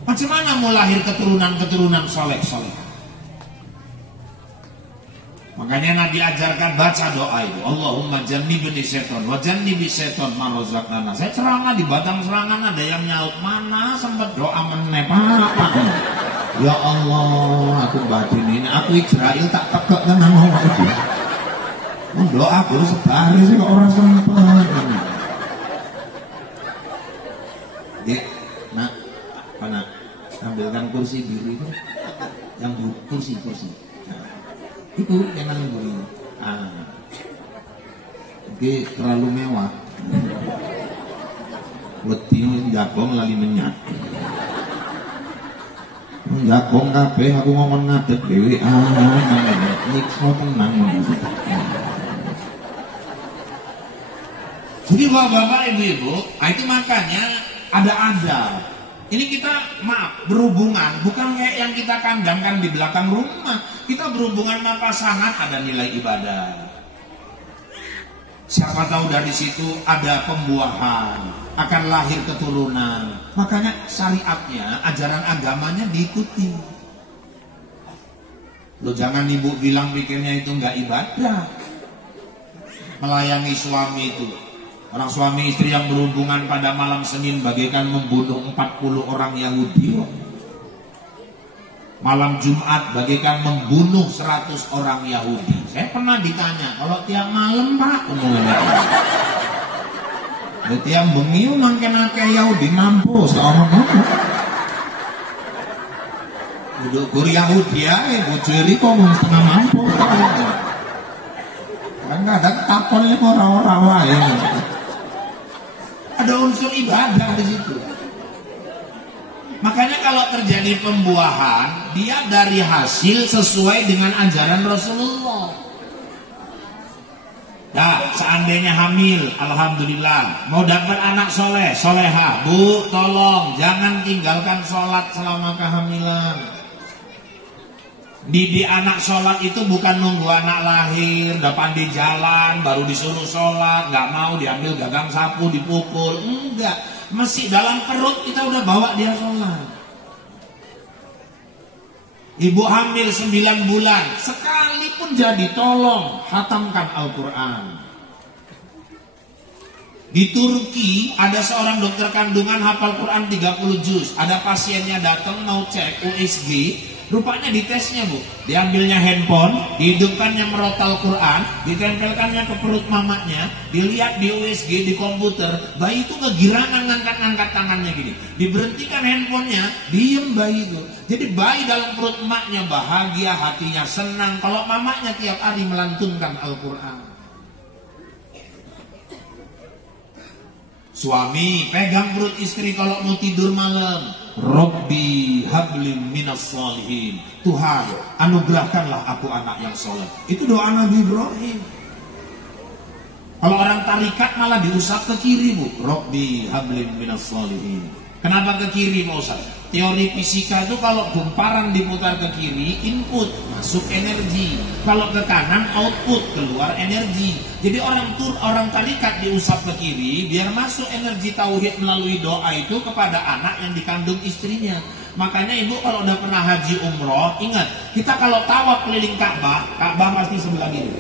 Macam mana mau lahir keturunan soleh-soleh? Makanya Nabi ajarkan baca doa itu. Allahumma jannibni syaiton wa jannibi syaiton ma razaqtana. Saya ceramah di batang serangan ada yang nyaut, mana sempat doa menepak. Ya Allah, aku batin ini, aku Israel tak tekek tenang aku. Doa aku sebari sih kok orang sempat. Dek, nak, apa nak? Ambilkan kursi biru itu, yang kursi. Itu jangan buri. Oke, terlalu mewah. Wedi jagong lali menyat. Jagong kabeh aku ngomong ngadeg dhewe. Nyiksa tenang. Jadi bapak-bapak, ibu-ibu, itu makanya ada. Ini kita maaf berhubungan bukan kayak yang kita kandangkan di belakang rumah. Kita berhubungan sama pasangan ada nilai ibadah. Siapa tahu dari situ ada pembuahan, akan lahir keturunan. Makanya syariatnya, ajaran agamanya diikuti. Lo jangan ibu bilang pikirnya itu nggak ibadah. Melayani suami itu. Orang suami istri yang berhubungan pada malam Senin bagaikan membunuh 40 orang Yahudi. Malam Jumat bagaikan membunuh 100 orang Yahudi. Saya pernah ditanya, kalau tiap malam Pak, tiap bengi mangken akeh Yahudi mampus orang apa? Duduk gur Yahudi ae bojone kok mung setengah mampus. Kan kadang takonnya ora-ora wae. Ada unsur ibadah di situ. Makanya kalau terjadi pembuahan, dia dari hasil sesuai dengan ajaran Rasulullah. Nah, seandainya hamil, alhamdulillah, mau dapat anak soleh, soleha, bu, tolong jangan tinggalkan sholat selama kehamilan. Didik anak sholat itu bukan nunggu anak lahir, depan di jalan, baru disuruh sholat, nggak mau diambil gagang sapu, dipukul, enggak. Masih dalam perut kita udah bawa dia sholat. Ibu hamil 9 bulan, sekalipun jadi tolong hatamkan Al-Quran. Di Turki ada seorang dokter kandungan hafal Quran 30 juz. Ada pasiennya datang mau cek USG. Rupanya ditesnya bu, diambilnya handphone, dihidupkannya merotal Quran, ditempelkannya ke perut mamanya, dilihat di USG di komputer, bayi itu kegirangan ngangkat-ngangkat tangannya gini, diberhentikan handphonenya, diem bayi itu. Jadi bayi dalam perut emaknya bahagia, hatinya senang, kalau mamanya tiap hari melantunkan Al-Quran. Suami pegang perut istri kalau mau tidur malam, Rabbi hablim minas solihin, Tuhan anugerahkanlah aku anak yang soleh. Itu doa Nabi Ibrahim. Kalau orang tarikat malah diusap ke kiri bu, Rabbi hablim minas solihin. Kenapa ke kiri Pak Ustaz? Teori fisika itu kalau gumparan diputar ke kiri, input masuk energi, kalau ke kanan output keluar energi. Jadi orang tarikat diusap ke kiri biar masuk energi tauhid melalui doa itu kepada anak yang dikandung istrinya. Makanya ibu kalau udah pernah haji umroh, ingat kita kalau tawaf keliling Ka'bah, Ka'bah pasti sebelah kiri,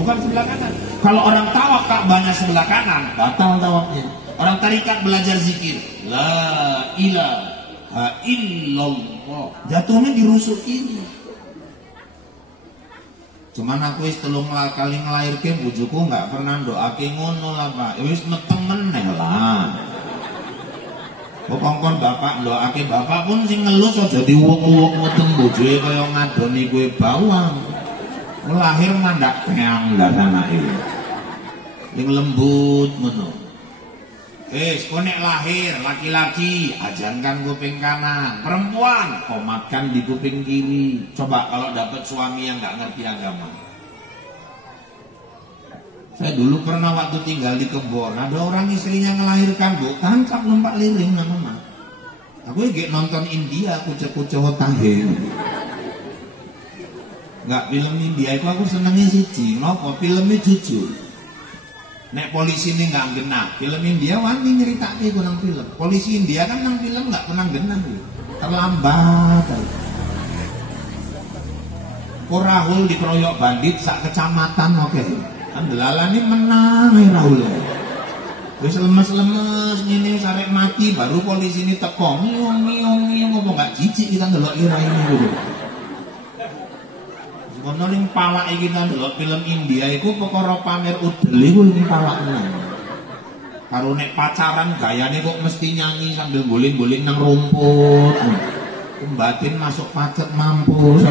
bukan sebelah kanan. Kalau orang tawaf Ka'bahnya sebelah kanan, batal tawafnya. Orang tarikat belajar zikir, la ilaha illallah, jatuhnya dirusuk ini. Cuman aku wis 3 kali ngelahirke bojoku nggak pernah doake ngono lah Pak. Wis meteng meneh lah. Kok kongkon bapak doake bapak pun sing ngelus aja diwuk-wuk meteng bojoe kaya ngadoni kowe bawang. Lahir mandak peang lah anake. Ning lembut ngono. Konek lahir laki-laki ajankan kuping kanan, perempuan komatkan di kuping kiri. Coba kalau dapat suami yang nggak ngerti agama. Saya dulu pernah waktu tinggal di kebon, ada orang istrinya ngelahirkan bu, tancap numpak liring nama. Aku lagi nonton India, kucek-kucek tahe. Nggak film India, aku senengnya siji, ngopo filmnya jujur. Nek polisi ini nggak genah, film India wani nyeritake ku nang film. Polisi India kan nang film nggak pernah genah, terlambat. Rahul dikeroyok bandit sak kecamatan, oke. Kan delalane menang Rahul. Wis lemes-lemes ngene sarek mati baru polisi ini teko. Miung ngopo nggak jijik kita ndelok ira ini dulu. Ono ning palake kita ndelok film India iku perkara pamer udel iku ning palakne. Karo nek pacaran gayane kok mesti nyanyi sambil guling-guling nang rumput. Batin masuk pacet mampus.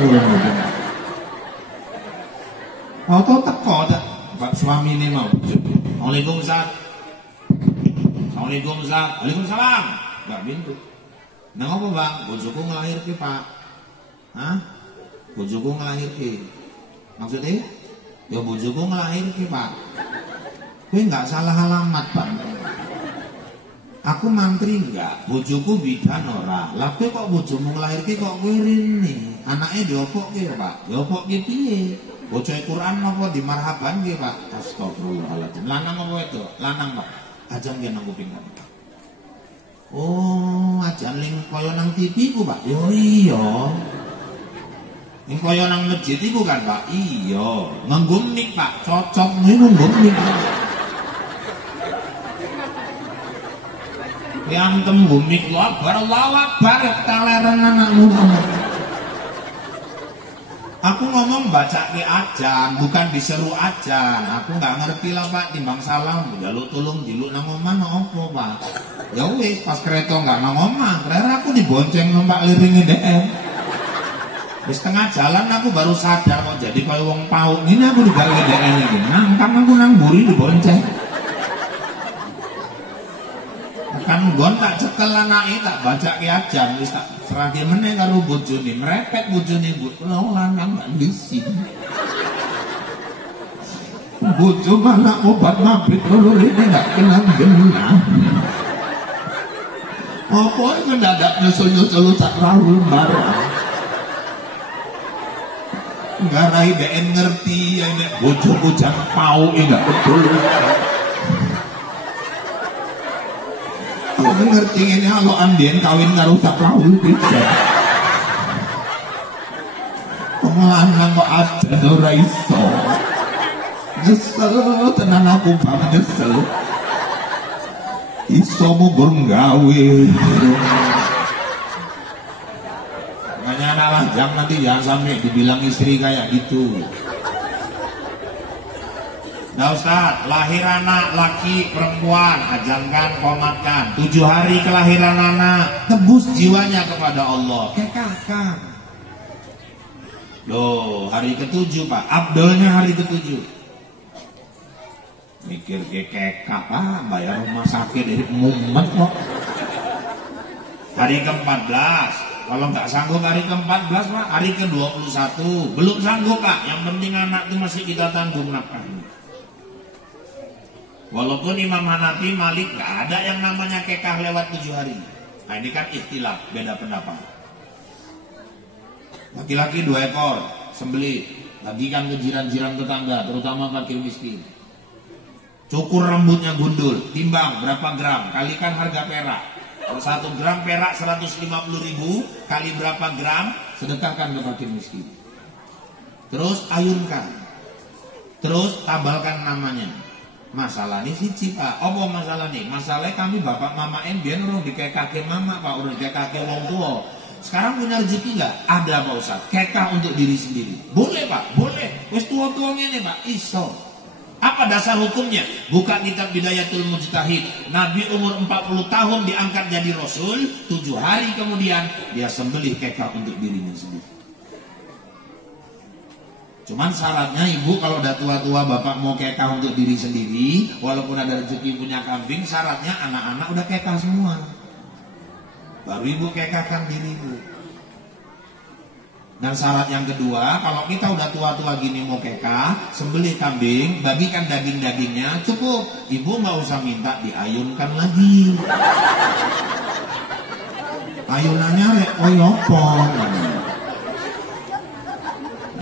Auto teko tak Pak suami ini mau. Assalamualaikum Ustaz. Assalamualaikum Ustaz. Waalaikumsalam. Mbak pintu. Nang apa Bang? Bojoku ngelahirke Pak. Hah? Bojoku ngelahirke. Maksudnya? Ya bojoku ngelahirke Pak. Kowe enggak salah alamat Pak. Aku mantri enggak, bojoku bidan ora. Lah kowe kok bojomu ngelahirke kok kowe rene? Anake diopokke Pak. Diopokke piye? Bocohe Quran napa di marhaban nggih Pak? Astagfirullahaladzim. Lanang apa itu? Lanang Pak. Ajan nggih nang kuping Pak. Oh, ajan ling kaya nang TV ku Pak. Yo iya. Ning kaya nang masjid iku kan Pak. Iya. Nganggo mic Pak. Cocok ngene nganggo mic. Yang tembung mic lu akbar Allahu akbar kaleran anakmu. Aku ngomong baca ke ajan, bukan diseru ajan. Aku nggak ngerti lah Pak, timbang salam, jaluk tolong diluk nang omah nang opo Pak. Ya wis, pas kereta nggak nang omah, terakhir aku dibonceng numpak liringe dhek. Wis tengah jalan aku baru sadar kok jadi kaya wong pauk. Ini aku digawe dhek iki. Nangkang aku nang mburi dibonceng. Kan gon tak cekel anake tak baca ke ajan wis tak serahke meneh karo bojone merepet bojone but kula lanang gak ndisi bojo malah obat mabit lho rene gak kenal genah apa iki mendadak nyusul-nyusul sak rawul barang ngarai dek ngerti ya nek bojoku jan pau gak betul. Aku ngerti ini kalau andien kawin karo tak rawul bisa. Lanang kok aja ora iso. Nyesel tenan aku banget nyesel. Iso mubur gawe. Makanya anak lajang nanti jangan sampai dibilang istri kayak gitu. Nah Ustaz, lahir anak laki perempuan, ajankan, komatkan 7 hari kelahiran anak, tebus jiwanya kepada Allah. Kekahkan. Loh, hari ke-7 Pak, Abdulnya hari ke-7. Mikir kekak Pak, bayar rumah sakit dari mumet kok. Hari ke-14, kalau nggak sanggup hari ke-14 Pak, hari ke-21 belum sanggup Pak, yang penting anak itu masih kita tanggung nafkahnya. Walaupun Imam Hanafi, Malik gak ada yang namanya kekah lewat 7 hari. Nah ini kan ikhtilaf, beda pendapat. Laki-laki 2 ekor, sembelih, bagikan ke jiran-jiran tetangga, terutama fakir miskin. Cukur rambutnya gundul, timbang berapa gram, kalikan harga perak. Kalau 1 gram perak 150.000, kali berapa gram, sedekahkan ke fakir miskin. Terus ayunkan, terus tabalkan namanya. Masalah ini siji Pak, apa masalah nih? Masalahnya kami bapak mama biyen urung dikekake mama Pak, urung dikekake wong tua. Sekarang punya rezeki nggak? Ada Pak Ustaz, kekah untuk diri sendiri. Boleh Pak, boleh. Wis tua-tua ngene Pak, iso. Apa dasar hukumnya? Buka kitab Bidayatul Mujtahid. Nabi umur 40 tahun diangkat jadi Rasul, 7 hari kemudian dia sembelih kekah untuk dirinya sendiri. Cuman syaratnya ibu kalau udah tua-tua bapak mau kekah untuk diri sendiri, walaupun ada rezeki punya kambing, syaratnya anak-anak udah kekah semua. Baru ibu kekahkan diri ibu. Dan syarat yang kedua, kalau kita udah tua-tua gini mau kekah, sembelih kambing, bagikan daging-dagingnya, cukup. Ibu nggak usah minta diayunkan lagi. Ayunannya rek oyopong.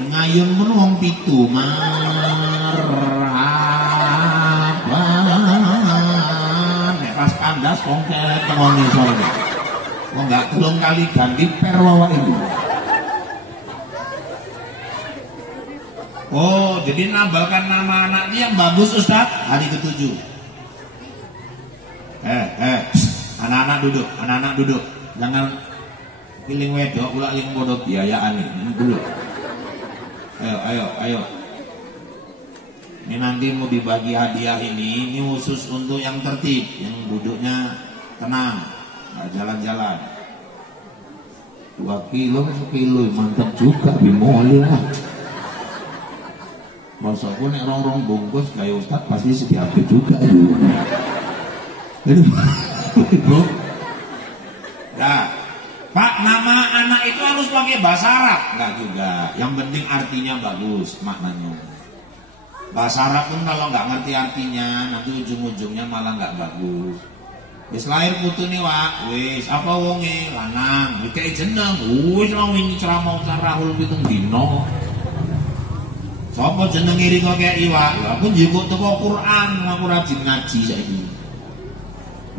Ngayun pun wong pitu marhaban nek pas kandas kongket tengoni sore wong gak telung kali ganti per wawa itu. Oh jadi nabalkan nama anaknya yang bagus Ustaz hari ke-7. Anak-anak duduk jangan piling wedok ulah ling bodoh biayaan ini dulu. Ayo. Ini nanti mau dibagi hadiah ini khusus untuk yang tertib, yang duduknya tenang, nggak jalan-jalan. 2 kilo, 1 kilo, mantap juga, bimoli lah. Maksudku nek rong bungkus kayak Ustaz pasti sediapin juga itu. Aduh. Nah, Pak, nama anak itu harus pakai bahasa Arab? Enggak juga. Yang penting artinya bagus maknanya. Bahasa Arab pun kalau nggak ngerti artinya nanti ujung-ujungnya malah nggak bagus. Wis lahir putune Wak, wis apa wonge lanang, dikei jeneng, wis wong wingi ceramah Rahul pitung dino. Sapa jeneng iri kok kaya Iwak? Lah aku njikuk teko Quran, aku rajin ngaji saiki.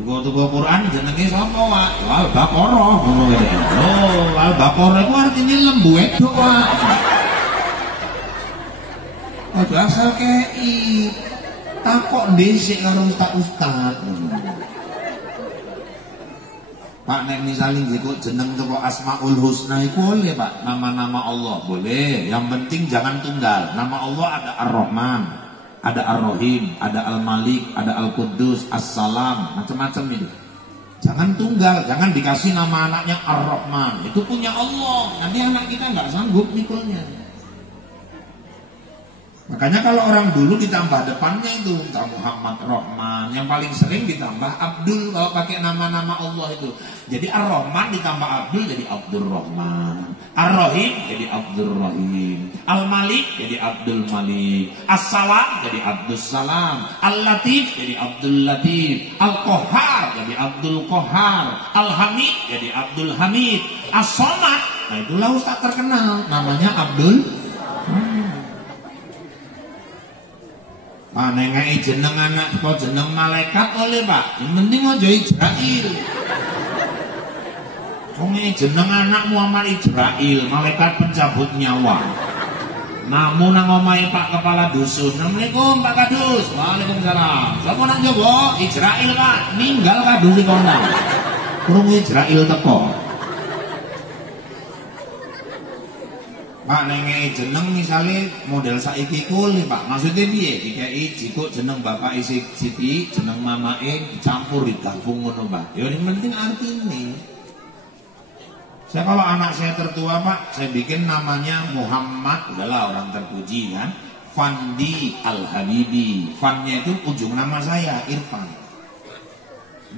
Njikuk teko Quran jenenge sapa Wak? Al-Baqarah ngono kene. Oh, Al-Baqarah iku artine lembu wedok Wak. Aduh asal kei takok dhisik karo ustaz. Pak nek misalnya gitu jeneng teko Asmaul Husna itu boleh Pak, nama-nama Allah boleh. Yang penting jangan tunggal. Nama Allah ada Ar-Rahman, ada Ar-Rahim, ada Al-Malik, ada Al-Quddus, As-Salam, macam-macam itu. Jangan tunggal, jangan dikasih nama anaknya Ar-Rahman. Itu punya Allah. Nanti anak kita nggak sanggup mikulnya. Makanya kalau orang dulu ditambah depannya itu entah Muhammad Rahman, yang paling sering ditambah Abdul kalau pakai nama-nama Allah itu. Jadi Ar-Rahman ditambah Abdul jadi Abdul Rahman, Ar-Rahim jadi Abdul Rahim, Al-Malik jadi Abdul Malik, As-Salam jadi Abdul Salam, Al-Latif jadi Abdul Latif, Al-Qahhar jadi Abdul Qahhar, Al-Hamid jadi Abdul Hamid, As-Somad. Nah itulah ustaz terkenal namanya Abdul. Pak nengai jeneng anak kok jeneng malaikat oleh Pak. Yang penting aja Israil. Wong jeneng anak Muhammad Israil, malaikat pencabut nyawa. Namun nang omahe Pak kepala dusun. Assalamualaikum Pak Kadus. Waalaikumsalam. Sapa nak njogo? Israil Pak. Ninggal kadus iki kono. Krungu Israil teko. Pak nengai jeneng misalnya model saiki kuli Pak, maksudnya piye? Dikai jikuk jeneng bapak Siti, jeneng mamae dicampur digabung ngono Pak. Ya yang penting artinya. Saya kalau anak saya tertua Pak, saya bikin namanya Muhammad, udahlah orang terpuji kan. Fandi Al-Habibi. Fannya itu ujung nama saya Irfan.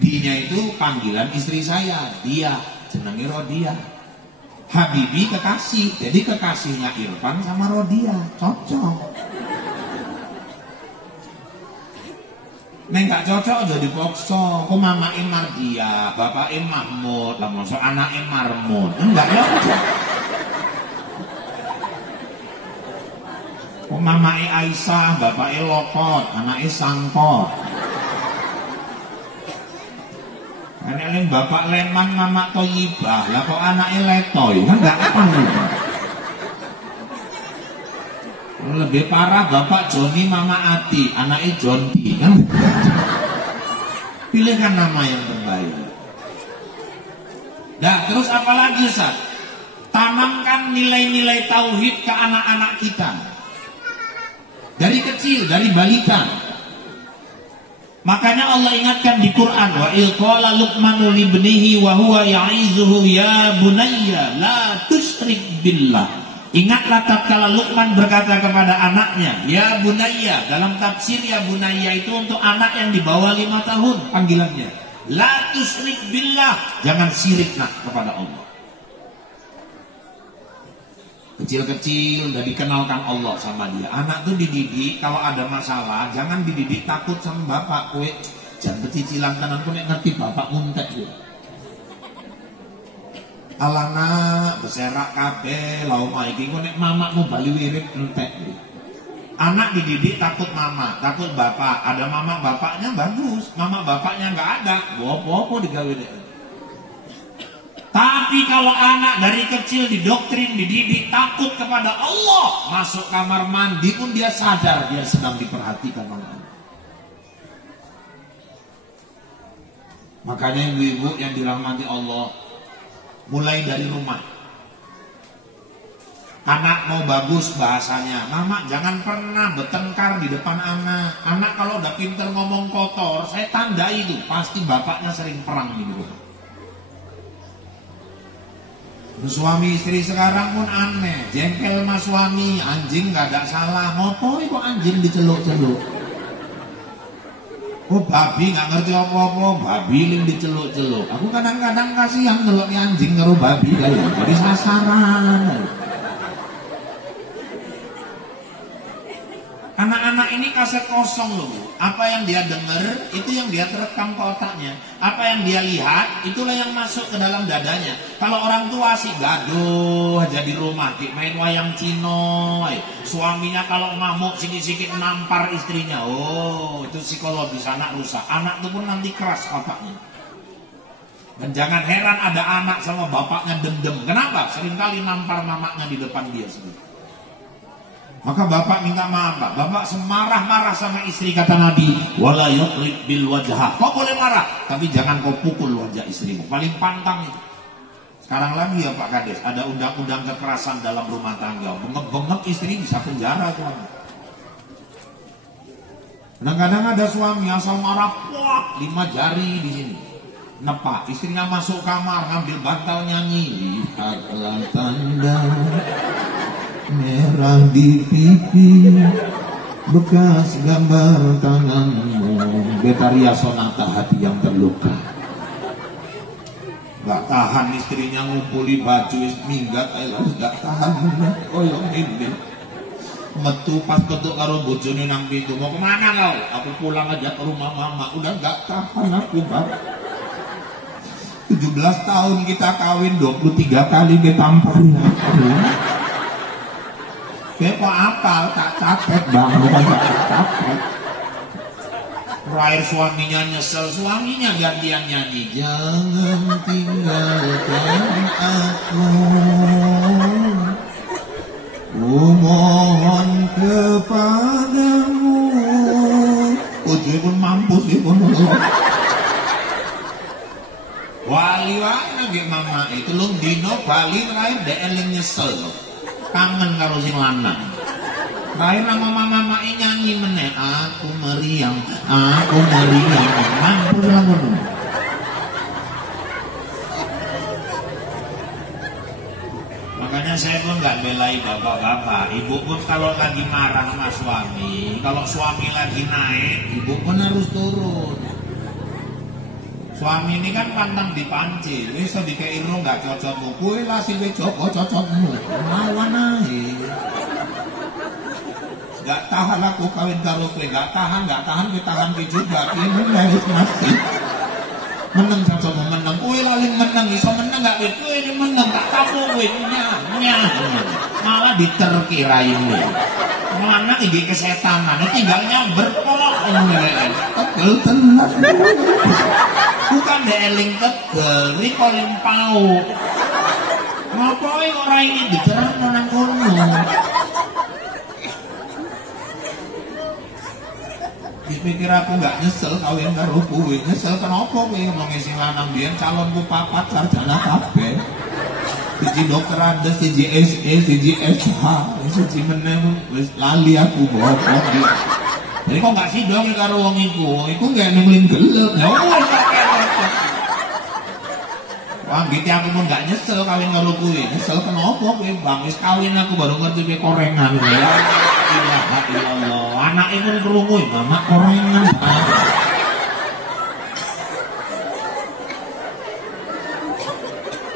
D-nya itu panggilan istri saya, dia jenenge Rodia. Habibi kekasih, jadi kekasihnya Irfan sama Rodia, cocok. Neng gak cocok jadi pokso. Kok mamae Mardia, bapake Mahmud, lah mosok anake Marmud. Enggak cocok. Kok mamae Aisyah, bapake Lokot, anake Sangkot. Anak bapak Leman, mama Toyibah, lah kok anaknya Letoy, kan nggak apa nih. Lebih parah bapak Joni, mama Ati, anaknya Jonti, kan? Pilihkan nama yang terbaik. Nah, terus apa lagi Ustaz? Tanamkan nilai-nilai tauhid ke anak-anak kita. Dari kecil, dari balita. Makanya Allah ingatkan di Quran, wa il qala Luqmanu li ibnihi wa huwa ya'izuhu ya bunayya la tusyrik billah. Ingatlah tatkala Luqman berkata kepada anaknya, ya bunayya. Dalam tafsir ya bunayya itu untuk anak yang di bawah 5 tahun panggilannya. La tusyrik billah, jangan syirik nak kepada Allah. Kecil-kecil udah dikenalkan Allah sama dia. Anak tuh dididik kalau ada masalah jangan dididik takut sama bapak. Kowe jangan pecicilan tenan kowe ngerti bapak muntek ya. Alana beserak kabeh la omah iki kowe nek mamakmu bali wirid entek. Anak dididik takut mama, takut bapak. Ada mama bapaknya bagus, mama bapaknya enggak ada. Apa-apa digawe deh. Tapi kalau anak dari kecil didoktrin, dididik takut kepada Allah, masuk kamar mandi pun dia sadar dia sedang diperhatikan oleh Allah. Makanya ibu-ibu yang dirahmati Allah, mulai dari rumah. Anak mau bagus bahasanya, mama jangan pernah bertengkar di depan anak. Anak kalau udah pinter ngomong kotor, saya tandai itu pasti bapaknya sering perang di rumah. Suami istri sekarang pun aneh, jengkel sama suami, anjing gak ada salah, ngopo kok anjing diceluk-celuk. Oh babi gak ngerti apa-apa, babi ling diceluk-celuk. Aku kadang-kadang kasihan ngelok anjing karo babi kali, jadi sasaran. Anak-anak ini kaset kosong loh. Apa yang dia dengar itu yang dia terekam ke otaknya. Apa yang dia lihat itulah yang masuk ke dalam dadanya. Kalau orang tua sih gaduh aja di rumah, main wayang Cino. Suaminya kalau ngamuk sikit-sikit nampar istrinya. Oh, itu psikologis anak rusak. Anak itu pun nanti keras otaknya. Dan jangan heran ada anak sama bapaknya dendam. Kenapa? Seringkali nampar mamanya di depan dia sendiri. Maka bapak minta maaf, Pak. Bapak semarah-marah sama istri, kata Nabi, wala yadrib bil wajhah. Kau boleh marah, tapi jangan kau pukul wajah istrimu. Paling pantang itu. Sekarang lagi ya Pak Kades, ada undang-undang kekerasan dalam rumah tangga. Bengek-bengek istri bisa penjara suami. Kadang-kadang ada suami asal marah, wah, 5 jari di sini. Nepak, istrinya masuk kamar ngambil bantal nyanyi. Lihatlah tanda merah di pipi, bekas gambar tanganmu. Betaria Sonata hati yang terluka. Gak tahan istrinya ngumpuli baju minggat, gak tahan. Koyong ini metu pas ketuk karo bojone nang pintu. Mau kemana kau? Aku pulang aja ke rumah mama. Udah gak tahan aku, Pak. 17 tahun kita kawin, 23 kali ditampari aku. Kayak kok apal, tak capek bang, bukan tak capek. Terakhir suaminya nyesel, suaminya gantian nyanyi. Jangan tinggalkan aku, ku mohon kepadamu. Ujung pun mampus dia pun. Wali-wali nggih mama itu lu dino Bali terakhir deeling nyesel. Kangen karo sing lanang. Bae nama mama nyanyi meneh, aku meriang, mampus lah ngono. Makanya saya pun nggak belai bapak-bapak. Ibu pun kalau lagi marah sama suami, kalau suami lagi naik, ibu pun harus turun. Suami ini kan pantang dipancing, wis iso dikei ro gak cocokmu, kowe lah sing Joko cocokmu. Lawan ae. Gak tahan aku kawin karo kowe, gak tahan kowe tahan kowe juga. Ini wis mati. Meneng cocokmu meneng, kowe laling meneng iso meneng gak kowe meneng tak tapo kowe nyah. Malah diterkiraine. Mana iki kesetanan, tinggalnya berpolok tegel tenan. Bukan deeling tegel, rikoling pau. Ngapain orang ini diterang nang kono? Dipikir aku gak nyesel kawin karo kowe, nyesel kenapa kowe ngomong sing lanang biyen calonku 4 sarjana kabeh. Siji dokter ada, siji SE, siji SH, siji meneh wis lali aku bopok. Jadi kok gak sidong karo wong iku gak nemuin gelem. Ya wis wah gitu aku pun gak nyesel kawin karo kowe. Nyesel kenapa kowe bang wis kawin aku baru ngerti kowe korengan. Ya ilaha illallah. Anake pun krungu, mama korengan.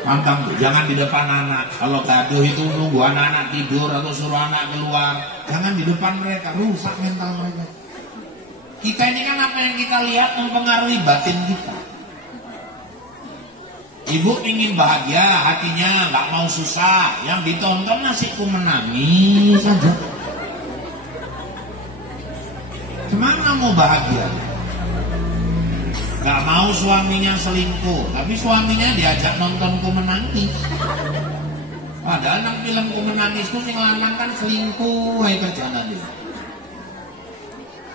Pantang tuh, jangan di depan anak. Kalau gaduh itu nunggu anak-anak tidur atau suruh anak keluar. Jangan di depan mereka, rusak mental mereka. Kita ini kan apa yang kita lihat mempengaruhi batin kita. Ibu ingin bahagia, hatinya nggak mau susah. Yang ditonton nasiku menangis saja. Gimana mau bahagia? Gak mau suaminya selingkuh, tapi suaminya diajak nontonku menangis. Padahal nang filmku menangis tuh sing lanang kan selingkuh, hai kerjaan dia.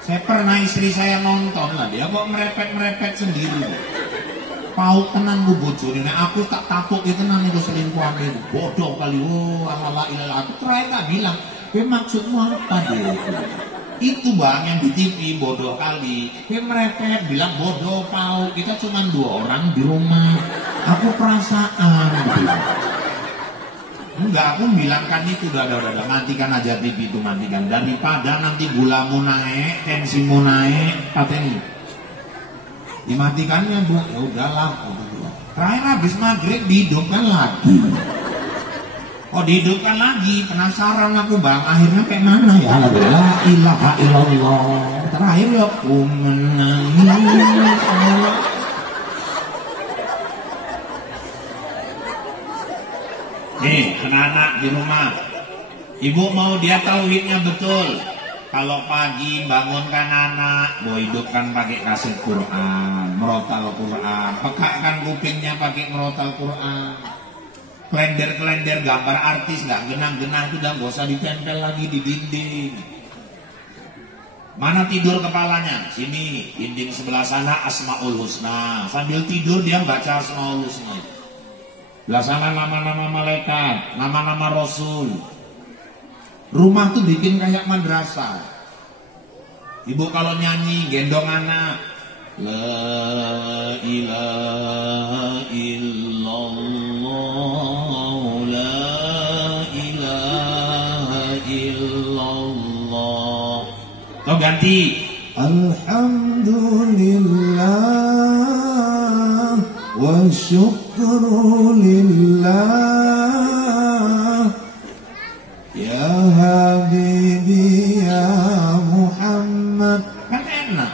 Saya pernah istri saya nonton lah, dia kok merepet sendiri. Paut tenan bu bojone, aku tak takut itu tenan itu selingkuh aku. Bodoh kali, ala ilah. Aku terakhir tak bilang, maksudmu apa dia? Itu bang yang di TV bodoh kali. Dia merepet bilang bodoh pau. Kita cuma 2 orang di rumah. Aku perasaan. Enggak, aku bilangkan itu udah, matikan aja TV itu, matikan. Daripada nanti gulamu naik, tensimu naik, pateni. Dimatikannya Bu, ya udahlah. Terakhir habis maghrib dihidupkan lagi. Oh dihidupkan lagi, penasaran aku Bang, akhirnya kayak mana ya? La ilaha illallah. Terakhir ya aku menangis. Nih, anak-anak di rumah, ibu mau dia tauhidnya betul. Kalau pagi bangunkan anak, mau hidupkan pakai kaset Quran, merotal Quran, pekakan kupingnya pakai merotal Quran. Klender-klender gambar artis nggak genah-genah itu udah gak usah ditempel lagi di dinding. Mana tidur kepalanya? Sini, dinding sebelah sana Asmaul Husna. Sambil tidur dia baca Asmaul Husna. Belah sana nama-nama malaikat, nama-nama Rasul. Rumah tuh bikin kayak madrasah. Ibu kalau nyanyi gendong anak, la ilaha illallah, la ilaha illallah. Kau ganti, alhamdulillah wa syukru lillah ya habibi ya Muhammad. Kan enak.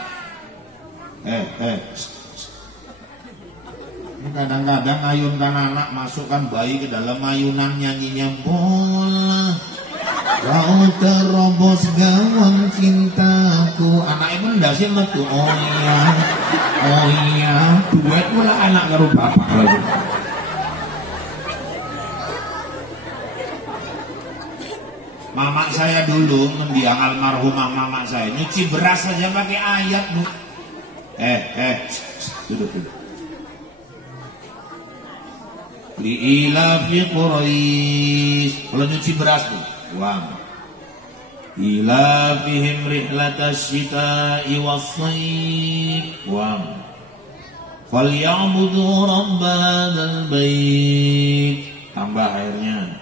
Kadang-kadang ayunkan anak, masukkan bayi ke dalam ayunan, nyanyinya bola kau terobos gawang cintaku. Anaknya pun ndasih metu. Oh iya duet pula anak karo bapak lagi. Mama saya dulu mendiang almarhumah mama saya nyuci beras saja pakai ayat Bu. Duduk. Li'ilafi Quraisy. Kalau nyuci beras tuh, uang. Ilafihim rihlatas syita'i was-sayf, uang. Falyabudu rabb hadzal bait. Tambah airnya.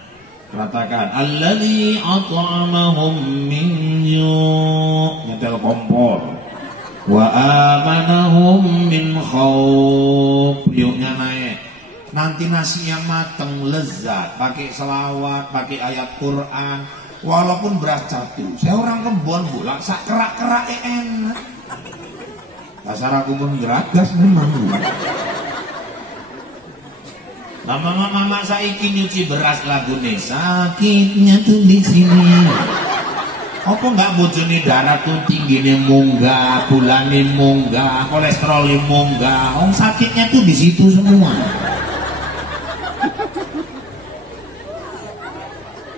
Katakan alladzi at'amahum min ju'. Nyetel kompor. Wa amanahum min khauf. Liuknya naik. Nanti nasi yang mateng lezat, pakai selawat, pakai ayat Quran. Walaupun beras jatuh, saya orang kebon Bu, sak kerak-kerak enak. Dasar aku pun geragas memang. Mama saiki nyuci beras lagune sakitnya tuh di sini. Apa nggak bojone darah tuh tinggine munggah, bulane munggah, kolesterolnya munggah. Sakitnya tuh di situ semua.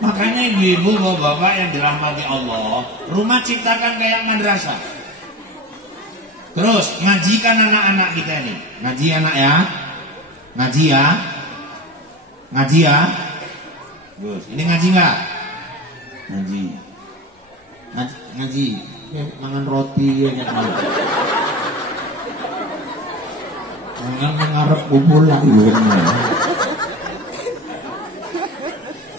Makanya ibu-ibu, bapak-bapak yang dirahmati Allah, rumah ciptakan kayak madrasah. Terus ngajikan anak-anak kita ini. Ngaji anak ya. Ngaji ya. Ngaji ya. Terus ini ngaji nggak? Ngaji. Ngaji. Mangan roti ya nyata. Mangan mengarep kubur lagi.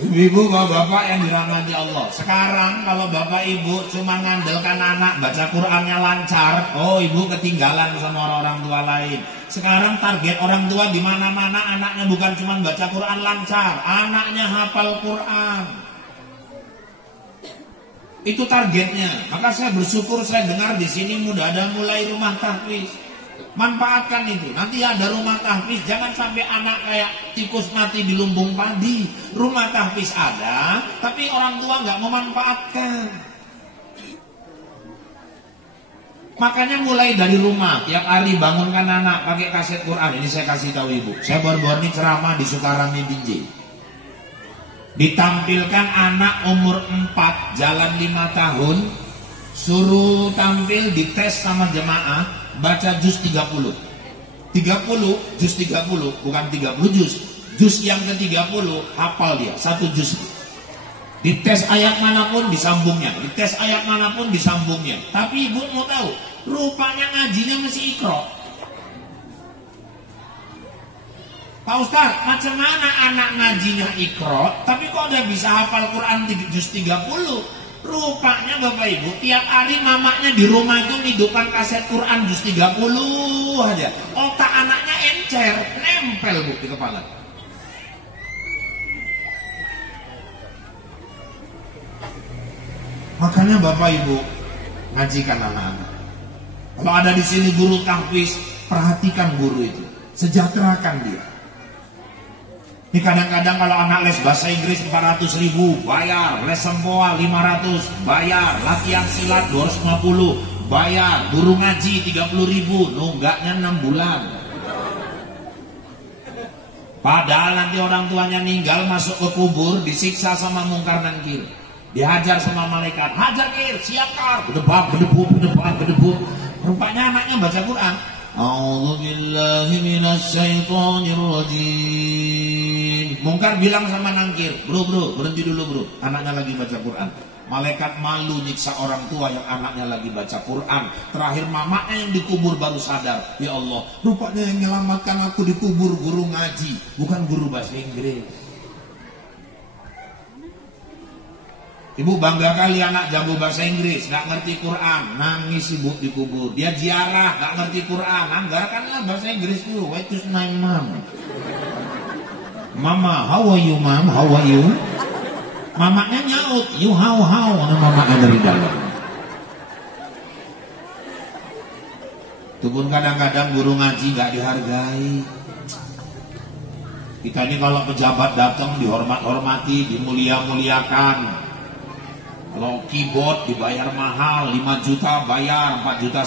Ibu, bapak yang dirahmati Allah. Sekarang kalau bapak ibu cuma ngandalkan anak baca Qurannya lancar, oh ibu ketinggalan sama orang-orang tua lain. Sekarang target orang tua di mana-mana anaknya bukan cuma baca Quran lancar, anaknya hafal Quran. Itu targetnya. Maka saya bersyukur saya dengar di sini mudah ada mulai rumah tahfiz. Manfaatkan itu. Nanti ada rumah tahfiz, jangan sampai anak kayak tikus mati di lumbung padi. Rumah tahfiz ada, tapi orang tua nggak memanfaatkan. Makanya mulai dari rumah, tiap hari bangunkan anak pakai kaset Quran. Ini saya kasih tahu ibu. Saya baru-baru ini ceramah di Sukarami Binjai. Ditampilkan anak umur 4, jalan 5 tahun, suruh tampil di tes sama jemaah. Baca juz 30, juz 30, bukan 30 juz yang ke-30 hafal dia, 1 juz. Di tes ayat manapun disambungnya, di tes ayat manapun disambungnya. Tapi ibu mau tahu, rupanya ngajinya masih Iqra. Pak Ustadz, macam mana anak ngajinya Iqra, tapi kok udah bisa hafal Quran juz 30? Rupanya Bapak Ibu, tiap hari mamanya di rumah itu hidupkan kaset Quran juz 30 aja. Otak anaknya encer, nempel Bu di kepala. Makanya Bapak Ibu, ngajikan anak-anak. Kalau ada di sini guru tahfiz, perhatikan guru itu, sejahterakan dia. Ini kadang-kadang kalau anak les bahasa Inggris 400.000 bayar, les sempoa 500 bayar, latihan silat 250 bayar, guru ngaji 30.000, nunggaknya 6 bulan. Padahal nanti orang tuanya meninggal masuk ke kubur, disiksa sama mungkar nankir, dihajar sama malaikat, hajar kir, siapkar, bedebak, bedebuk, bedebak, bedebuk. Rupanya anaknya baca Quran. A'udzubillahi minasyaitonirrajim. Mungkar bilang sama nangkir, bro berhenti dulu bro, anaknya lagi baca Quran. Malaikat malu nyiksa orang tua yang anaknya lagi baca Quran. Terakhir mamanya yang dikubur baru sadar, ya Allah, rupanya yang menyelamatkan aku dikubur guru ngaji, bukan guru bahasa Inggris. Ibu bangga kali anak jago bahasa Inggris, gak ngerti Quran, nangis ibu dikubur. Dia ziarah, gak ngerti Quran, anggarkanlah bahasa Inggris dulu. What is my mom? Mama, how are you mom? How are you? Mamanya nyaut, you how? Nah, mamanya dari dalam. Itu pun kadang-kadang guru ngaji gak dihargai. Kita ini kalau pejabat datang dihormat-hormati, dimulia-muliakan. Kalau keyboard dibayar mahal, 5 juta bayar, 4,5 juta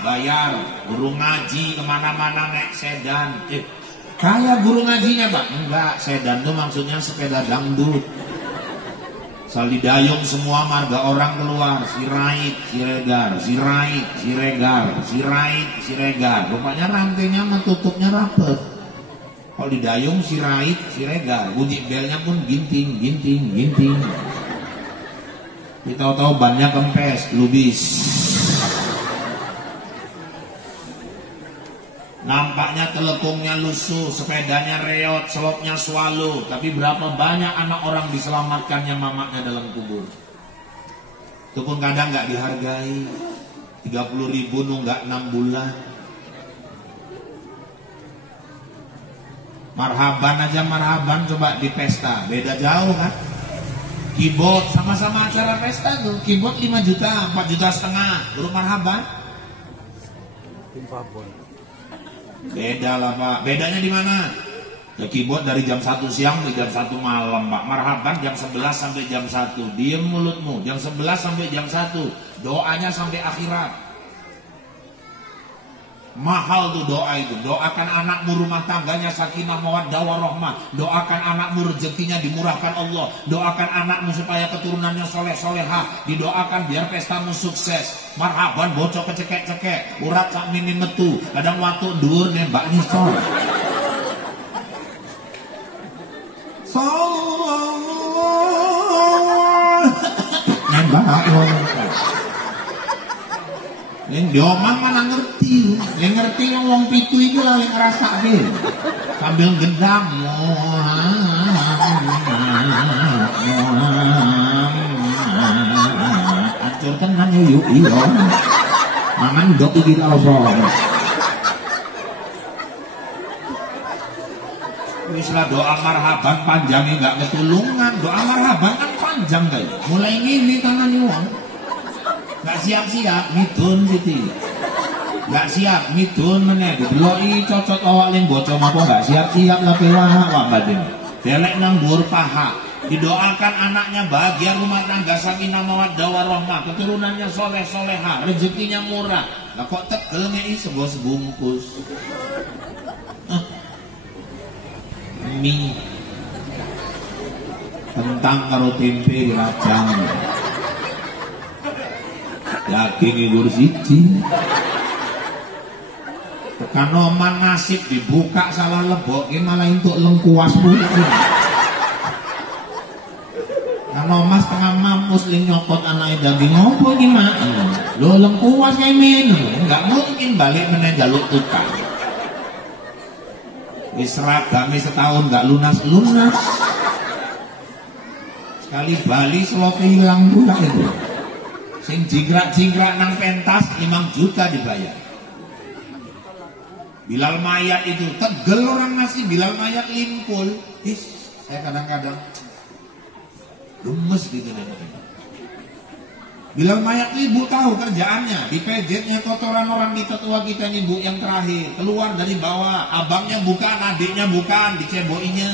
bayar. Guru ngaji kemana-mana naik sedan. Kaya guru ngajinya Pak? Enggak, sedan itu maksudnya sepeda dangdut. Salidayung semua marga orang keluar. Sirait, siregar, sirait, siregar, sirait, siregar. Rupanya rantainya mentutupnya rapet. Kalau didayung sirait, siregar. Bunyi belnya pun ginting, ginting, ginting. Kita tahu bannya kempes, lubis. Nampaknya telekungnya lusuh, sepedanya reot, selopnya swallow. Tapi berapa banyak anak orang diselamatkannya mamanya dalam kubur. Itu pun kadang gak dihargai. 30.000 nunggak 6 bulan. Marhaban aja marhaban coba di pesta, beda jauh kan. Keyboard sama-sama acara pesta tuh, keyboard 5 juta, 4,5 juta, guru marhaban. Beda lah Pak, bedanya di mana? Ya keyboard dari jam 1 siang sampai jam 1 malam Pak. Marhaban jam 11 sampai jam 1. Diem mulutmu, jam 11 sampai jam 1. Doanya sampai akhirat. Mahal tuh doa itu. Doakan anakmu rumah tangganya sakinah mawaddah warahmah. Doakan anakmu rezekinya dimurahkan Allah. Doakan anakmu supaya keturunannya soleh solehah. Didoakan biar pestamu sukses. Marhaban bocok kecekek-cekek, urat sak mini metu. Kadang waktu dur nembak nisol. Nembak yang dioman mana ngerti, yang ngerti ngomong pitu itu lah yang ngerasa deh sambil gendang, hancur tenan yuk iyo, mangan dok iki kaloro. Wislah doa marhaban panjangnya nggak ketulungan, doa marhaban kan panjang guys, mulai ngini tangan uang. Gak siap-siap, midun siti. Gak siap, midun meneh. Dideloi cocot awak ling bocong apa gak siap-siap lah pewah wak badan. Delek nang dhuwur paha. Didoakan anaknya bahagia rumah tangga sakinah mawaddah warahmah, keturunannya soleh soleha, rezekinya murah. Lah kok tegel ngei sebungkus. Mie kentang karo tempe dirajang. Daging igur siji. Tekan oman nasib dibuka salah lebok ini malah untuk lengkuas pun. Kan omas tengah mampus ling nyokot anaknya daging ngopo gimana? Lo lengkuas kayak min, nggak mungkin balik meneh jaluk tukang. seragame setahun nggak lunas. Sekali Bali slope hilang pula itu. Sing jingkrak nang pentas 5 juta dibayar. Bilal mayat itu tegel orang masih Bilal mayat limpul. Saya kadang-kadang gemes gitu nih. Bilal mayat ibu tahu kerjaannya, dipejetnya kotoran orang di tetua kita nih bu yang terakhir, keluar dari bawah, abangnya bukan, adiknya bukan, diceboinya.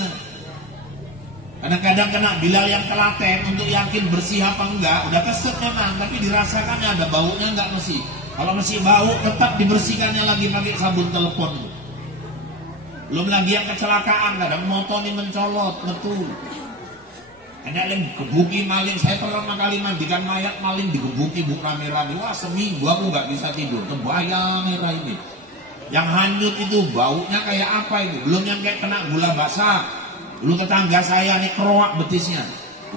Kadang-kadang kena Bilal yang telaten untuk yakin bersih apa enggak, udah keset memang, tapi dirasakannya ada baunya enggak mesti. Kalau masih bau tetap dibersihkannya lagi pakai sabun telepon. Belum lagi yang kecelakaan, kadang motor nih mencolot, betul. Ada yang gebuki maling, saya pertama kali mandikan mayat maling digebuki bu rame-rame. Wah seminggu aku nggak bisa tidur, kebayang merah ini. Yang hanyut itu baunya kayak apa itu? Belum yang kayak kena gula basah. Dulu tetangga saya nih keroak betisnya,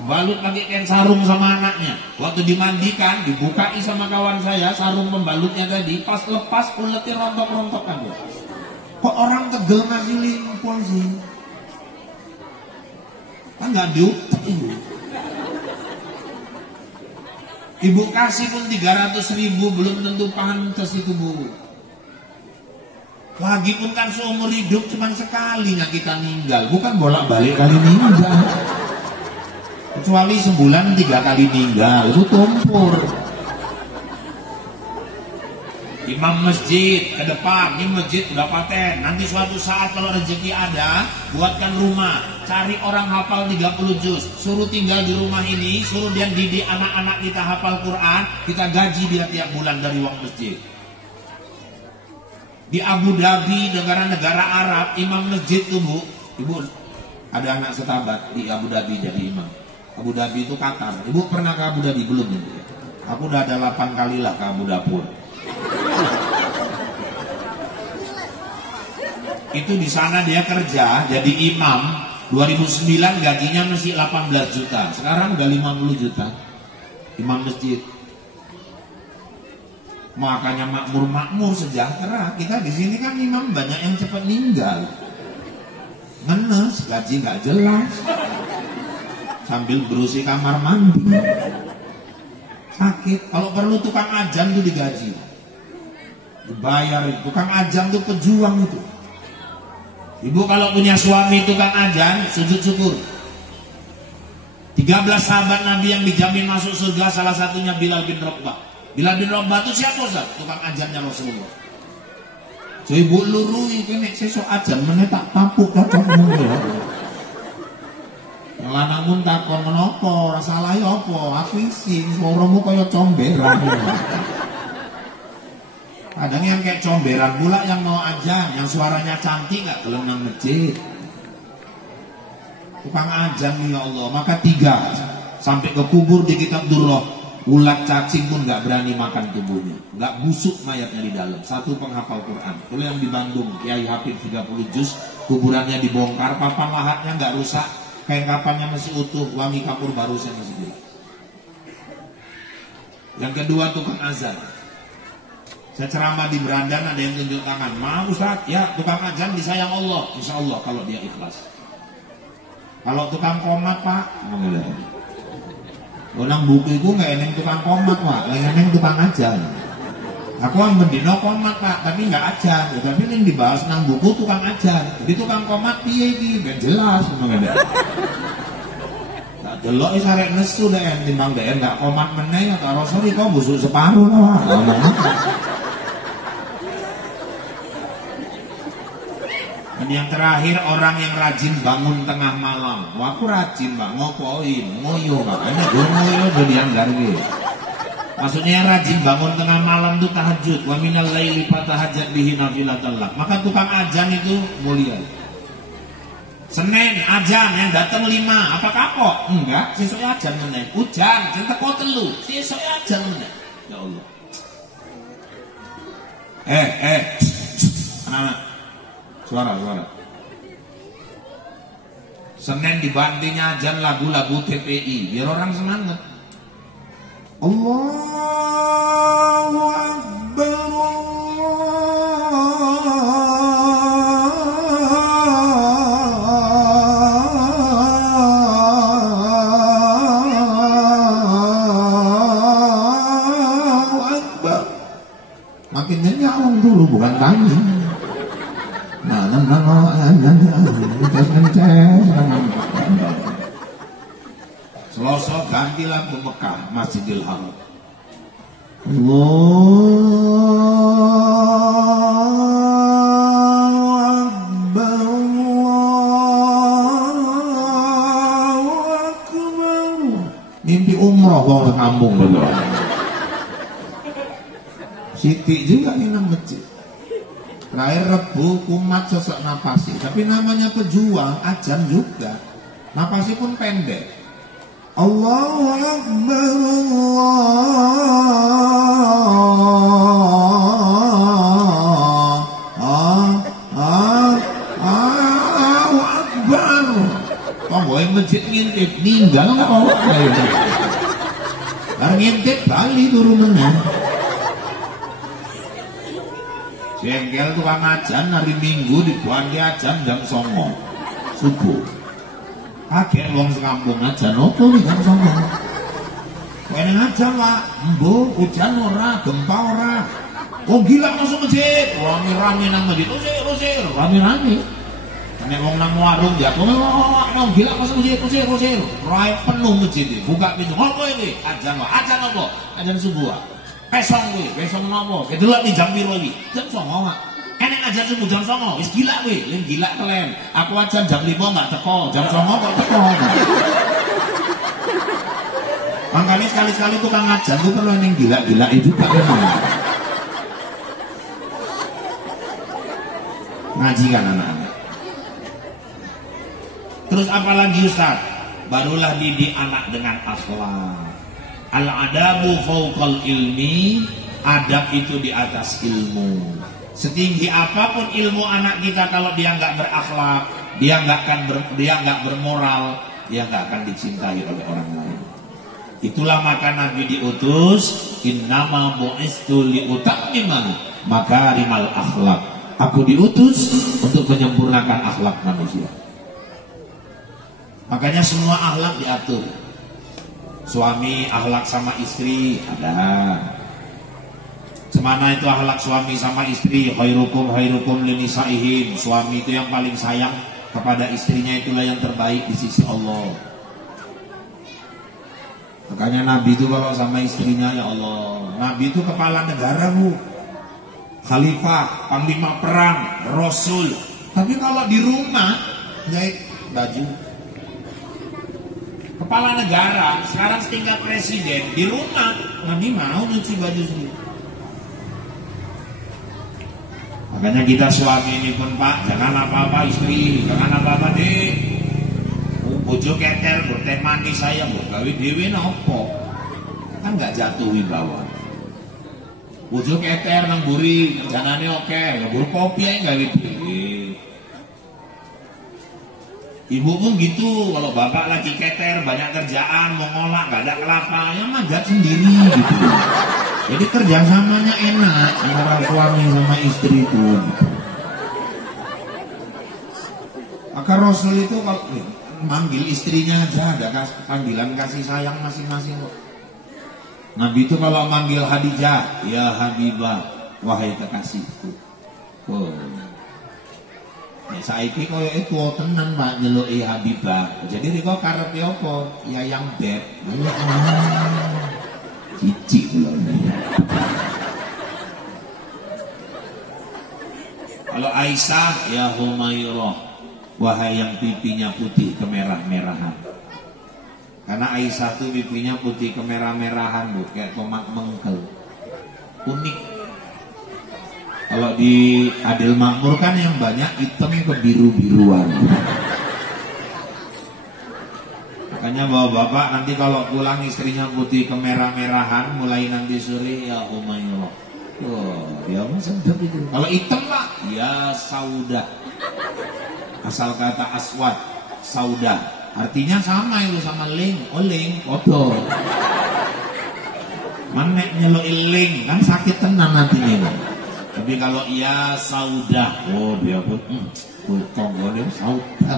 balut pakai kain sarung sama anaknya. Waktu dimandikan, dibukai sama kawan saya sarung pembalutnya tadi, pas lepas uletnya rontok-rontok kan. Kok orang Tegel masih limpul sih? Kan nggak diutak ibu kasih pun 300.000 belum tentu pantas itu bu. Lagi pun kan seumur hidup cuma sekalinya kita meninggal, bukan bolak-balik kali meninggal. Kecuali sebulan 3 kali meninggal, itu tumpur. Imam masjid ke depan, ini masjid udah paten. Nanti suatu saat kalau rezeki ada, buatkan rumah, cari orang hafal 30 juz, suruh tinggal di rumah ini, suruh dia didik anak-anak kita hafal Quran, kita gaji dia tiap bulan dari uang masjid. Di Abu Dhabi, negara-negara Arab, imam masjid tuh bu, ibu ada anak setabat di Abu Dhabi jadi imam. Abu Dhabi itu Qatar. Ibu pernah ke Abu Dhabi belum? Aku udah ada 8 kali lah ke Abu Dapur. Itu di sana dia kerja jadi imam. 2009 gajinya masih 18 juta. Sekarang udah 50 juta. Imam masjid. Makanya makmur sejahtera. Kita di sini kan imam banyak yang cepat meninggal. Ngenes, gaji nggak jelas. Sambil berusi kamar mandi. Sakit. Kalau perlu tukang ajan tuh digaji. Dibayar. Tukang ajan tuh pejuang itu. Ibu kalau punya suami tukang ajan, sujud syukur. 13 sahabat Nabi yang dijamin masuk surga, salah satunya Bilal bin Rabah. Bilal bin Rabah itu siapa Ustaz? Tukang ajannya Rasulullah. So ibu lurui kene sesuk ajan meneh tak tampuk cocok ngono ya. Lanang mun takon menapa, salah ya apa? Aku isin, suaramu kaya comberan. Kadang yang kayak comberan pula yang mau ajan, yang suaranya cantik nggak gelem nang masjid. Tukang ajan ya Allah. Maka 3 sampai ke kubur di kitab Durrah, ulat cacing pun nggak berani makan tubuhnya, nggak busuk mayatnya di dalam. 1 penghafal Quran. Kalau yang di Bandung Kiai Hafid 30 juz, kuburannya dibongkar, papan lahatnya nggak rusak, kain kapannya masih utuh, wangi kapur barusnya masih jelas. Yang kedua tukang azan. Saya ceramah di Berandan, ada yang tunjuk tangan. Maaf Ustaz, ya tukang azan disayang Allah. Insya Allah kalau dia ikhlas. Kalau tukang komat Pak, nang buku itu nggak eneng tukang komat Pak, eneng tukang azan. Aku mendino komat Pak, tapi nggak azan. Tapi yang dibahas nang buku tukang azan. Jadi tukang komat piye iki ben jelas ngono kan. Tak delok wis arek nesu deh timbang deh nggak komat meneh atau sorry kok busuk separuh lah. Dan yang terakhir orang yang rajin bangun tengah malam. Wah, aku rajin Mbak, ngopoin, ngoyo Mbak. Enak ngoyo do dianggar gitu. Maksudnya yang rajin bangun tengah malam itu tahajud. Wa minal laili fatahajjat bihi nafilatan lak. Maka tukang ajan itu mulia. Senin ajan yang datang 5, apa kapok? Enggak, sesuk ajan meneh. Hujan, sing teko 3, sesuk ajan meneh. Ya Allah. Anak-anak. Suara. Senin dibantingnya ajan lagu-lagu TPI biar orang semangat. Allahu Akbar, orang turu bukan tani. Selasa ganti lagu Mekah Masjidil Haram. Mimpi umroh bawa kampung dulu. Siti juga nih nang masjid. Terakhir Rebu kumat sosok napasi. Tapi namanya pejuang, ajan juga. Napasi pun pendek. Allahu Akbar Allahu Akbar. Pokoknya masjid ngintip ninggal kok. Bar ngintip bali turunannya. Jengkel tukang ajan hari Minggu dibuat dia ajan jam 09.00 subuh. Kaget wong sekampung ajan opo nih jam 09.00. Kowe ning ajan Pak, embo hujan ora, gempa ora. Wong gila masuk masjid, rame-rame nang masjid, usir, rame-rame. Nek wong nang warung ya, wong gila masuk masjid, usir. Rai penuh masjid iki, buka pintu. Opo iki? Ajan Pak, ajan opo? Ajan subuh. Pesong kuwi, pesong napa? Kedelok di jam piro iki? Jam 09.00, Mak. Enek aja subuh jam 09.00, wis gila kuwi, lim gila kelen. Aku aja jam 5 enggak teko, jam 09.00 kok teko. Makanya sekali-sekali tukang ajan itu perlu yang gila-gila itu juga memang. Ngaji kan anak-anak. Terus apalagi Ustaz? Barulah didik anak dengan akhlak. Al-adabu fauqal ilmi, adab itu di atas ilmu. Setinggi apapun ilmu anak kita, kalau dia nggak berakhlak, dia nggak bermoral, dia nggak akan dicintai oleh orang lain. Itulah maka Nabi diutus, innama bu'istu liutammima makarimal akhlak. Aku diutus untuk menyempurnakan akhlak manusia. Makanya semua akhlak diatur. Suami akhlak sama istri ada. Semana itu akhlak suami sama istri, khairukum linisa'ihim. Suami itu yang paling sayang kepada istrinya, itulah yang terbaik di sisi Allah. Makanya Nabi itu kalau sama istrinya, ya Allah, Nabi itu kepala negara Bu, khalifah, panglima perang, rasul. Tapi kalau di rumah jahit baju. Kepala negara, sekarang setingkat presiden, di rumah Nabi mau nyuci baju sendiri. Makanya kita suami ini pun Pak, jangan apa-apa istri, jangan apa-apa deh. Bojo keter, teh manis saya buat gawe dewe nopo, kan nggak jatuh wibawa. Bojo keter nang buri, janane oke, ngeburu kopi aja gawe dewe. Ibu pun gitu, kalau bapak lagi keter, banyak kerjaan, mau ngolak, gak ada kelapa, ya manjat sendiri gitu. Jadi kerjasamanya enak antara suami sama istri itu. Maka Rasul itu kalau manggil istrinya aja, ada panggilan kasih sayang masing-masing. Nabi itu kalau manggil Khadijah, ya Habibah, wahai kekasihku. Oh. Ya saiki koyo itu tenan Pak nyeluki Habibah. Jadi riko karepe apa? Ya yang beb. Cici kula. Kalau Aisyah ya Humairah, wahai yang pipinya putih kemerah-merahan. Karena Aisyah tuh pipinya putih kemerah-merahan Bu, kayak tomat mengkel. Unik. Kalau di Adil Makmur kan yang banyak hitam kebiru-biruan. Makanya bapak-bapak nanti kalau pulang istrinya putih kemerah-merahan, mulai nanti sore ya Umayyah. Oh, dia mah sedap itu. Kalau hitam Pak, ya Saudah. Asal kata aswad, Saudah. Artinya sama itu sama ling, oling, kodo. Manek nyelok ling, kan sakit tenan nantinya. Tapi kalau ya Saudah, oh dia pun tonggolnya Saudah.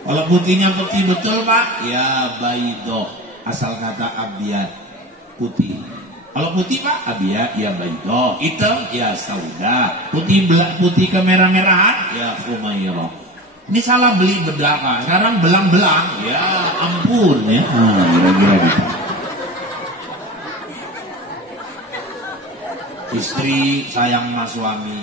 Kalau putihnya putih betul Pak, ya Baidoh, asal kata abyad, putih. Kalau putih Pak, abiyah ya baydo, hitam ya sauda, putih kemerah-merahan ya humairah. Ini salah beli bedak Pak, sekarang belang-belang, ya ampun ya, kira-kira gitu. Istri sayang sama suami,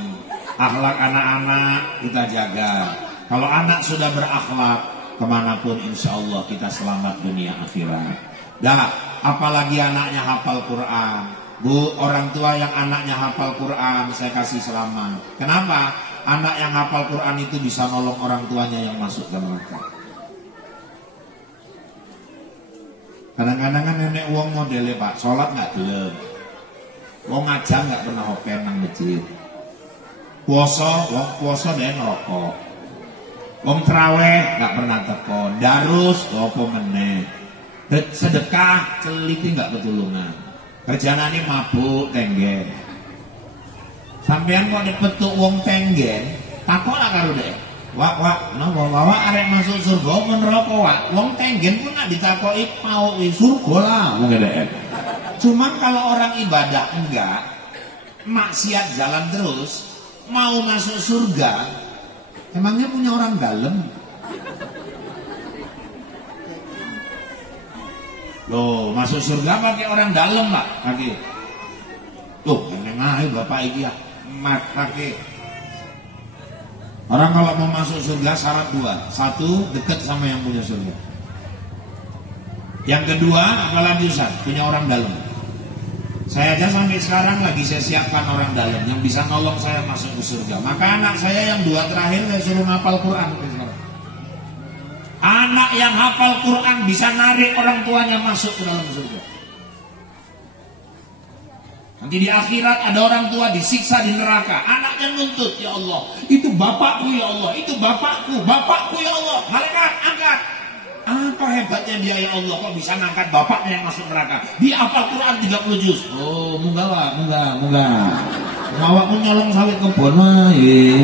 akhlak anak-anak kita jaga. Kalau anak sudah berakhlak, kemanapun insya Allah kita selamat dunia akhirat. Dah, apalagi anaknya hafal Quran. Bu, orang tua yang anaknya hafal Quran, saya kasih selamat. Kenapa? Anak yang hafal Quran itu bisa nolong orang tuanya yang masuk ke neraka. Kadang-kadang kan nenek uang modelnya Pak, sholat nggak gelem, wong ngajar nggak pernah hopen nang masjid. Puasa dan rokok. Wong traweh nggak pernah teko, darus apa meneh. Sedekah celiti nggak ketulungan. Kerjaan ini mabuk tenggen. Sampean kok dipetuk wong tenggen, takoklah karo dek. Wak, napa arek masuk surga apa neraka wak? Wong tenggen pun nak ditakoki mau surga lah mungkin dek. Cuman kalau orang ibadah enggak, maksiat jalan terus, mau masuk surga, emangnya punya orang dalam? Loh, masuk surga pakai orang dalam Pak, pakai. Tuh, meneng ae Bapak iki ya. Mat pakai. Orang kalau mau masuk surga syarat dua. Satu, dekat sama yang punya surga. Yang kedua, apalagi Ustaz, punya orang dalam. Saya aja sampai sekarang lagi saya siapkan orang dalam yang bisa nolong saya masuk ke surga. Maka anak saya yang dua terakhir saya suruh ngapal Quran. Anak yang hafal Quran bisa narik orang tuanya masuk ke dalam surga. Nanti di akhirat ada orang tua disiksa di neraka. Anaknya nuntut, ya Allah, itu bapakku ya Allah, itu bapakku ya Allah. Malaikat angkat. Apa hebatnya dia ya Allah, kok bisa ngangkat bapaknya yang masuk neraka? Dia hafal Quran 30 juz. Oh, munggah. Awakmu nyolong sawit kebon wae.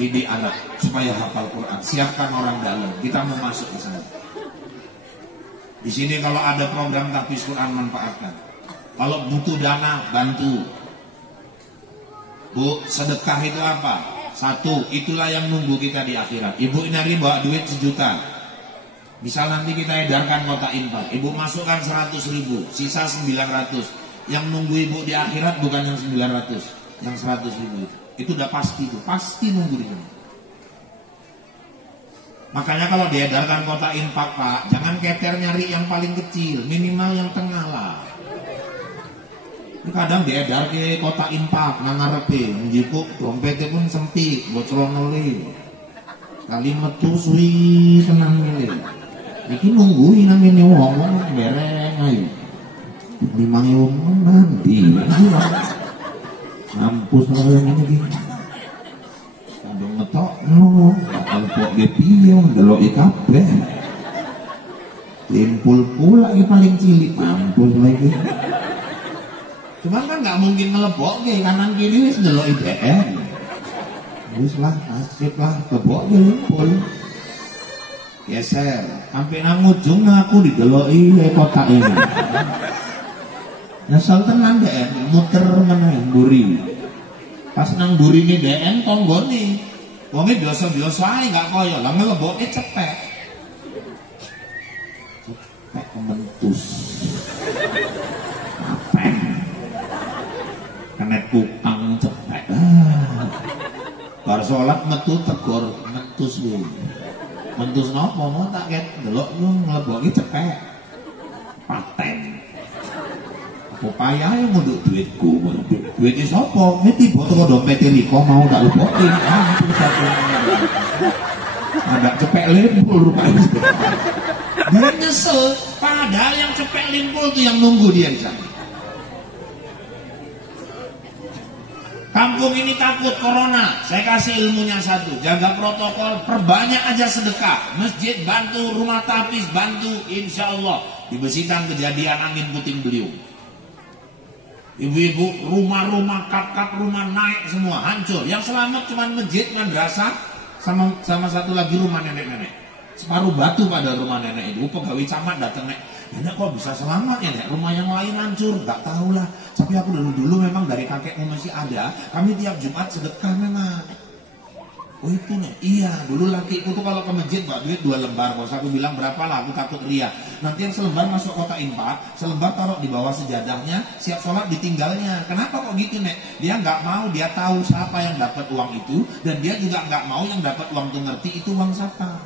Didik anak supaya hafal Quran, siapkan orang dalam. Kita mau masuk ke sana. Di sini kalau ada program tahfiz Quran manfaatkan. Kalau butuh dana bantu. Bu, sedekah itu apa? Satu, itulah yang nunggu kita di akhirat. Ibu ini bawa duit 1 juta. Misal nanti kita edarkan kota infak, ibu masukkan 100.000, sisa 900. Yang nunggu ibu di akhirat bukan yang 900, yang 100.000 itu udah pasti, itu pasti nunggu di sana. Makanya kalau diedarkan kota infak Pak, jangan keter nyari yang paling kecil, minimal yang tengah lah. Ini kadang diedar ke kota infak nang ngarepe, njipuk dompetnya pun sempit, bocronole. Kali metu suwi tenang ngene. Iki nungguin namanya wong bereng ayo. 5.000 nanti. Mampus orang ini gini. Kadang ngetok no, kalau kok dia pion, delok kabeh. Limpul pula yang paling cilik, mampus lagi. Cuman kan nggak mungkin ngelebok ke kanan kiri wis delok IDN. Wis lah, asik lah, lebok ke limpul. Geser, sampai nang ujung aku dideloki kotak ini. Nyesel tenan DN, muter meneh mburi. Pas nang mburi ini DN tonggone. Wonge biasa-biasa ae gak kaya, lah ngeleboke cepet. Cepet kementus. Apeng. Kena kutang cepet. Bar salat metu tegor mentus kuwi. Mentus napa mau tak ket delok ngeleboke cepet. Paten. Upaya yang ngunduk duitku, duitnya sopo, ini tiba toko dompet riko mau tak lupain, ada cepek limpul rupanya. Dia nyesel, padahal yang cepek limpul itu yang nunggu dia di sana. Kampung ini takut corona, saya kasih ilmunya satu, jaga protokol, perbanyak aja sedekah, masjid bantu, rumah tapis bantu, insya Allah di Besitan kejadian angin puting beliung. Ibu-ibu, rumah-rumah, kap-kap rumah naik semua, hancur. Yang selamat cuma masjid, madrasah, sama satu lagi rumah nenek-nenek. separuh batu pada rumah nenek itu. Pegawai camat datang, nenek kok bisa selamat ya nek, rumah yang lain hancur, gak tahu lah. Tapi aku dulu memang dari kakekmu masih ada, kami tiap Jumat sedekah memang. Oh itu nek, iya dulu lakiku tuh kalau ke masjid bawa duit 2 lembar, bos aku bilang berapa lah, aku takut ria. Nanti yang selembar masuk kotak infak, selembar taruh di bawah sejadahnya, siap sholat ditinggalnya. Kenapa kok gitu nek? Dia nggak mau, dia tahu siapa yang dapat uang itu, dan dia juga nggak mau yang dapat uang itu ngerti itu uang siapa.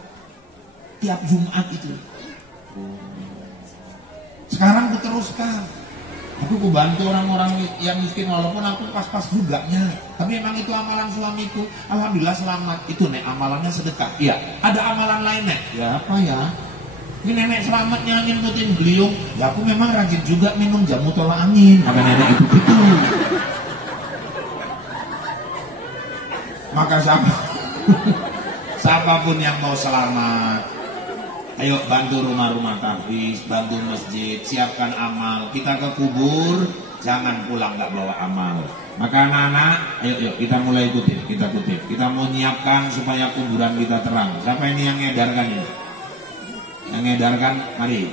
Tiap Jumat itu. Sekarang aku teruskan. Aku bantu orang-orang yang miskin walaupun aku pas-pas juganya. Tapi memang itu amalan suamiku. Alhamdulillah selamat. Itu nek amalannya sedekah. Iya. Ada amalan lain nek. Ya apa ya? Ini nenek selamatnya ngikutin beliau. Ya aku memang rajin juga minum jamu tolak angin. Maka nenek itu gitu. Maka siapapun yang mau selamat, ayo bantu rumah-rumah tahfiz, bantu masjid, siapkan amal. Kita ke kubur, jangan pulang nggak bawa amal. Maka anak-anak, ayo kita mulai kutip, kita kutip. Kita mau nyiapkan supaya kuburan kita terang. Siapa ini yang ngedarkan ini? Yang ngedarkan, mari.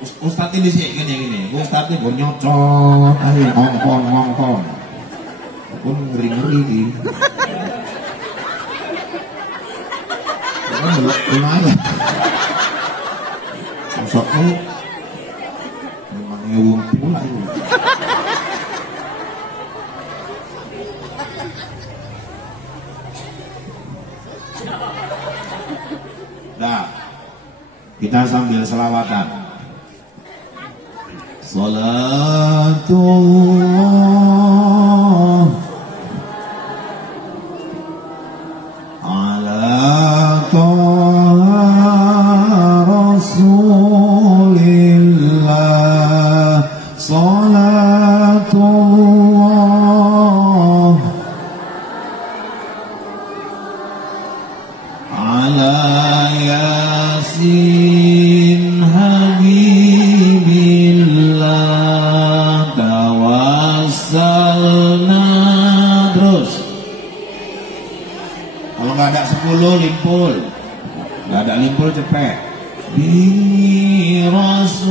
Ustadz ini sih gini. Ustadz ini nyocot, ayo ngongkong. Pun ngeri-ngeri. Lumayan. Sosokku memang ngewung pula ini. Nah, kita sambil selawatan. Salatullah ala Rasulillah, salatullah ala Yasin Habibillah, tawassalna. Terus kalau nggak ada 10 limpul, nggak ada limpul cepet. Bi Rasulillah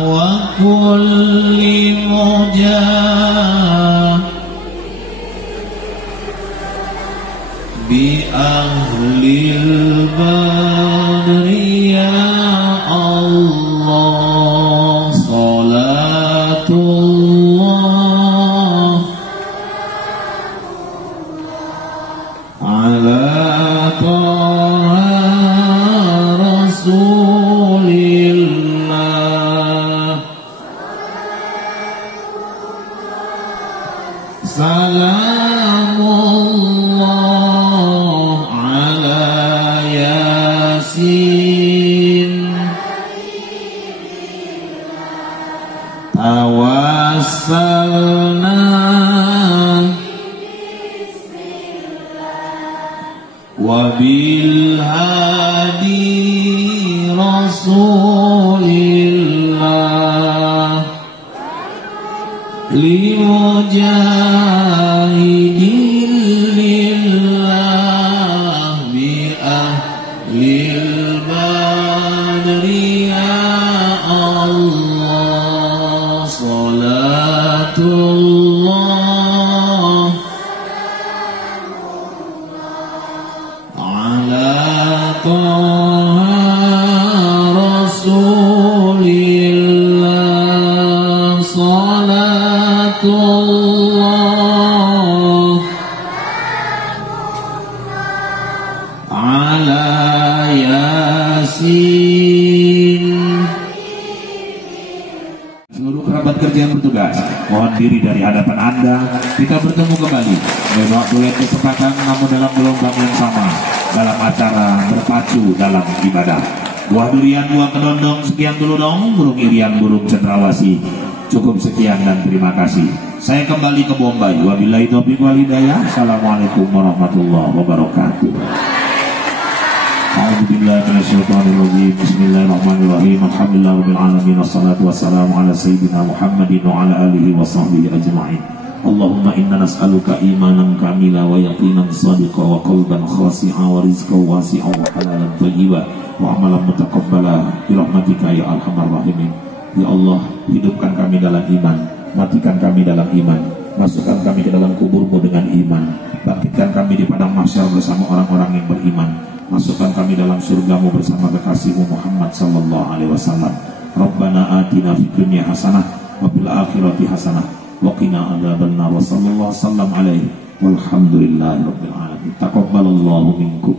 wa kulli mujah bi ahlil badri ya Allah, salatullah ala Rasulillah, salamullah ala Yasin, tawassalna wabil hadi Rasulillah limujahidin lillah bi ahlil badri ya Allah, salatullah ala Rasulillah, salatullah ala Yasin. Seluruh kerabat kerja yang bertugas, mohon diri dari hadapan Anda. Kita bertemu kembali dengan waktu yang kesempatan, namun dalam gelombang yang sama, dalam acara berpacu dalam ibadah. Buah durian, buah kedondong, sekian dulu dong. Burung irian, burung cendrawasih. Cukup sekian dan terima kasih. Saya kembali ke Bombay. Wabillahi taufiq wal hidayah. Assalamualaikum warahmatullahi wabarakatuh. A'udzubillahi minasyaitonir rajim. Bismillahirrahmanirrahim. Alhamdulillahirabbil alamin, wassalatu wassalamu ala sayyidina Muhammadin wa ala alihi wa sahbihi ajma'in. Allahumma inna nas'aluka imanan kamila wa yaqinan sadiqa wa qalban khasi'a wa rizqan wasi'a wa halalan thayyiba wa amalan mutaqabbala bi rahmatika ya arhamar rahimin. Ya Allah, hidupkan kami dalam iman, matikan kami dalam iman, masukkan kami ke dalam kuburmu dengan iman, bangkitkan kami di padang mahsyar bersama orang-orang yang beriman, masukkan kami dalam surgamu bersama kekasihmu Muhammad sallallahu alaihi wasallam. Rabbana atina fid dunya hasanah wa fil akhirati hasanah wa qina adzabannar. Wa sallallahu sallam alaihi walhamdulillahi rabbil alamin. Taqabbalallahu minkum.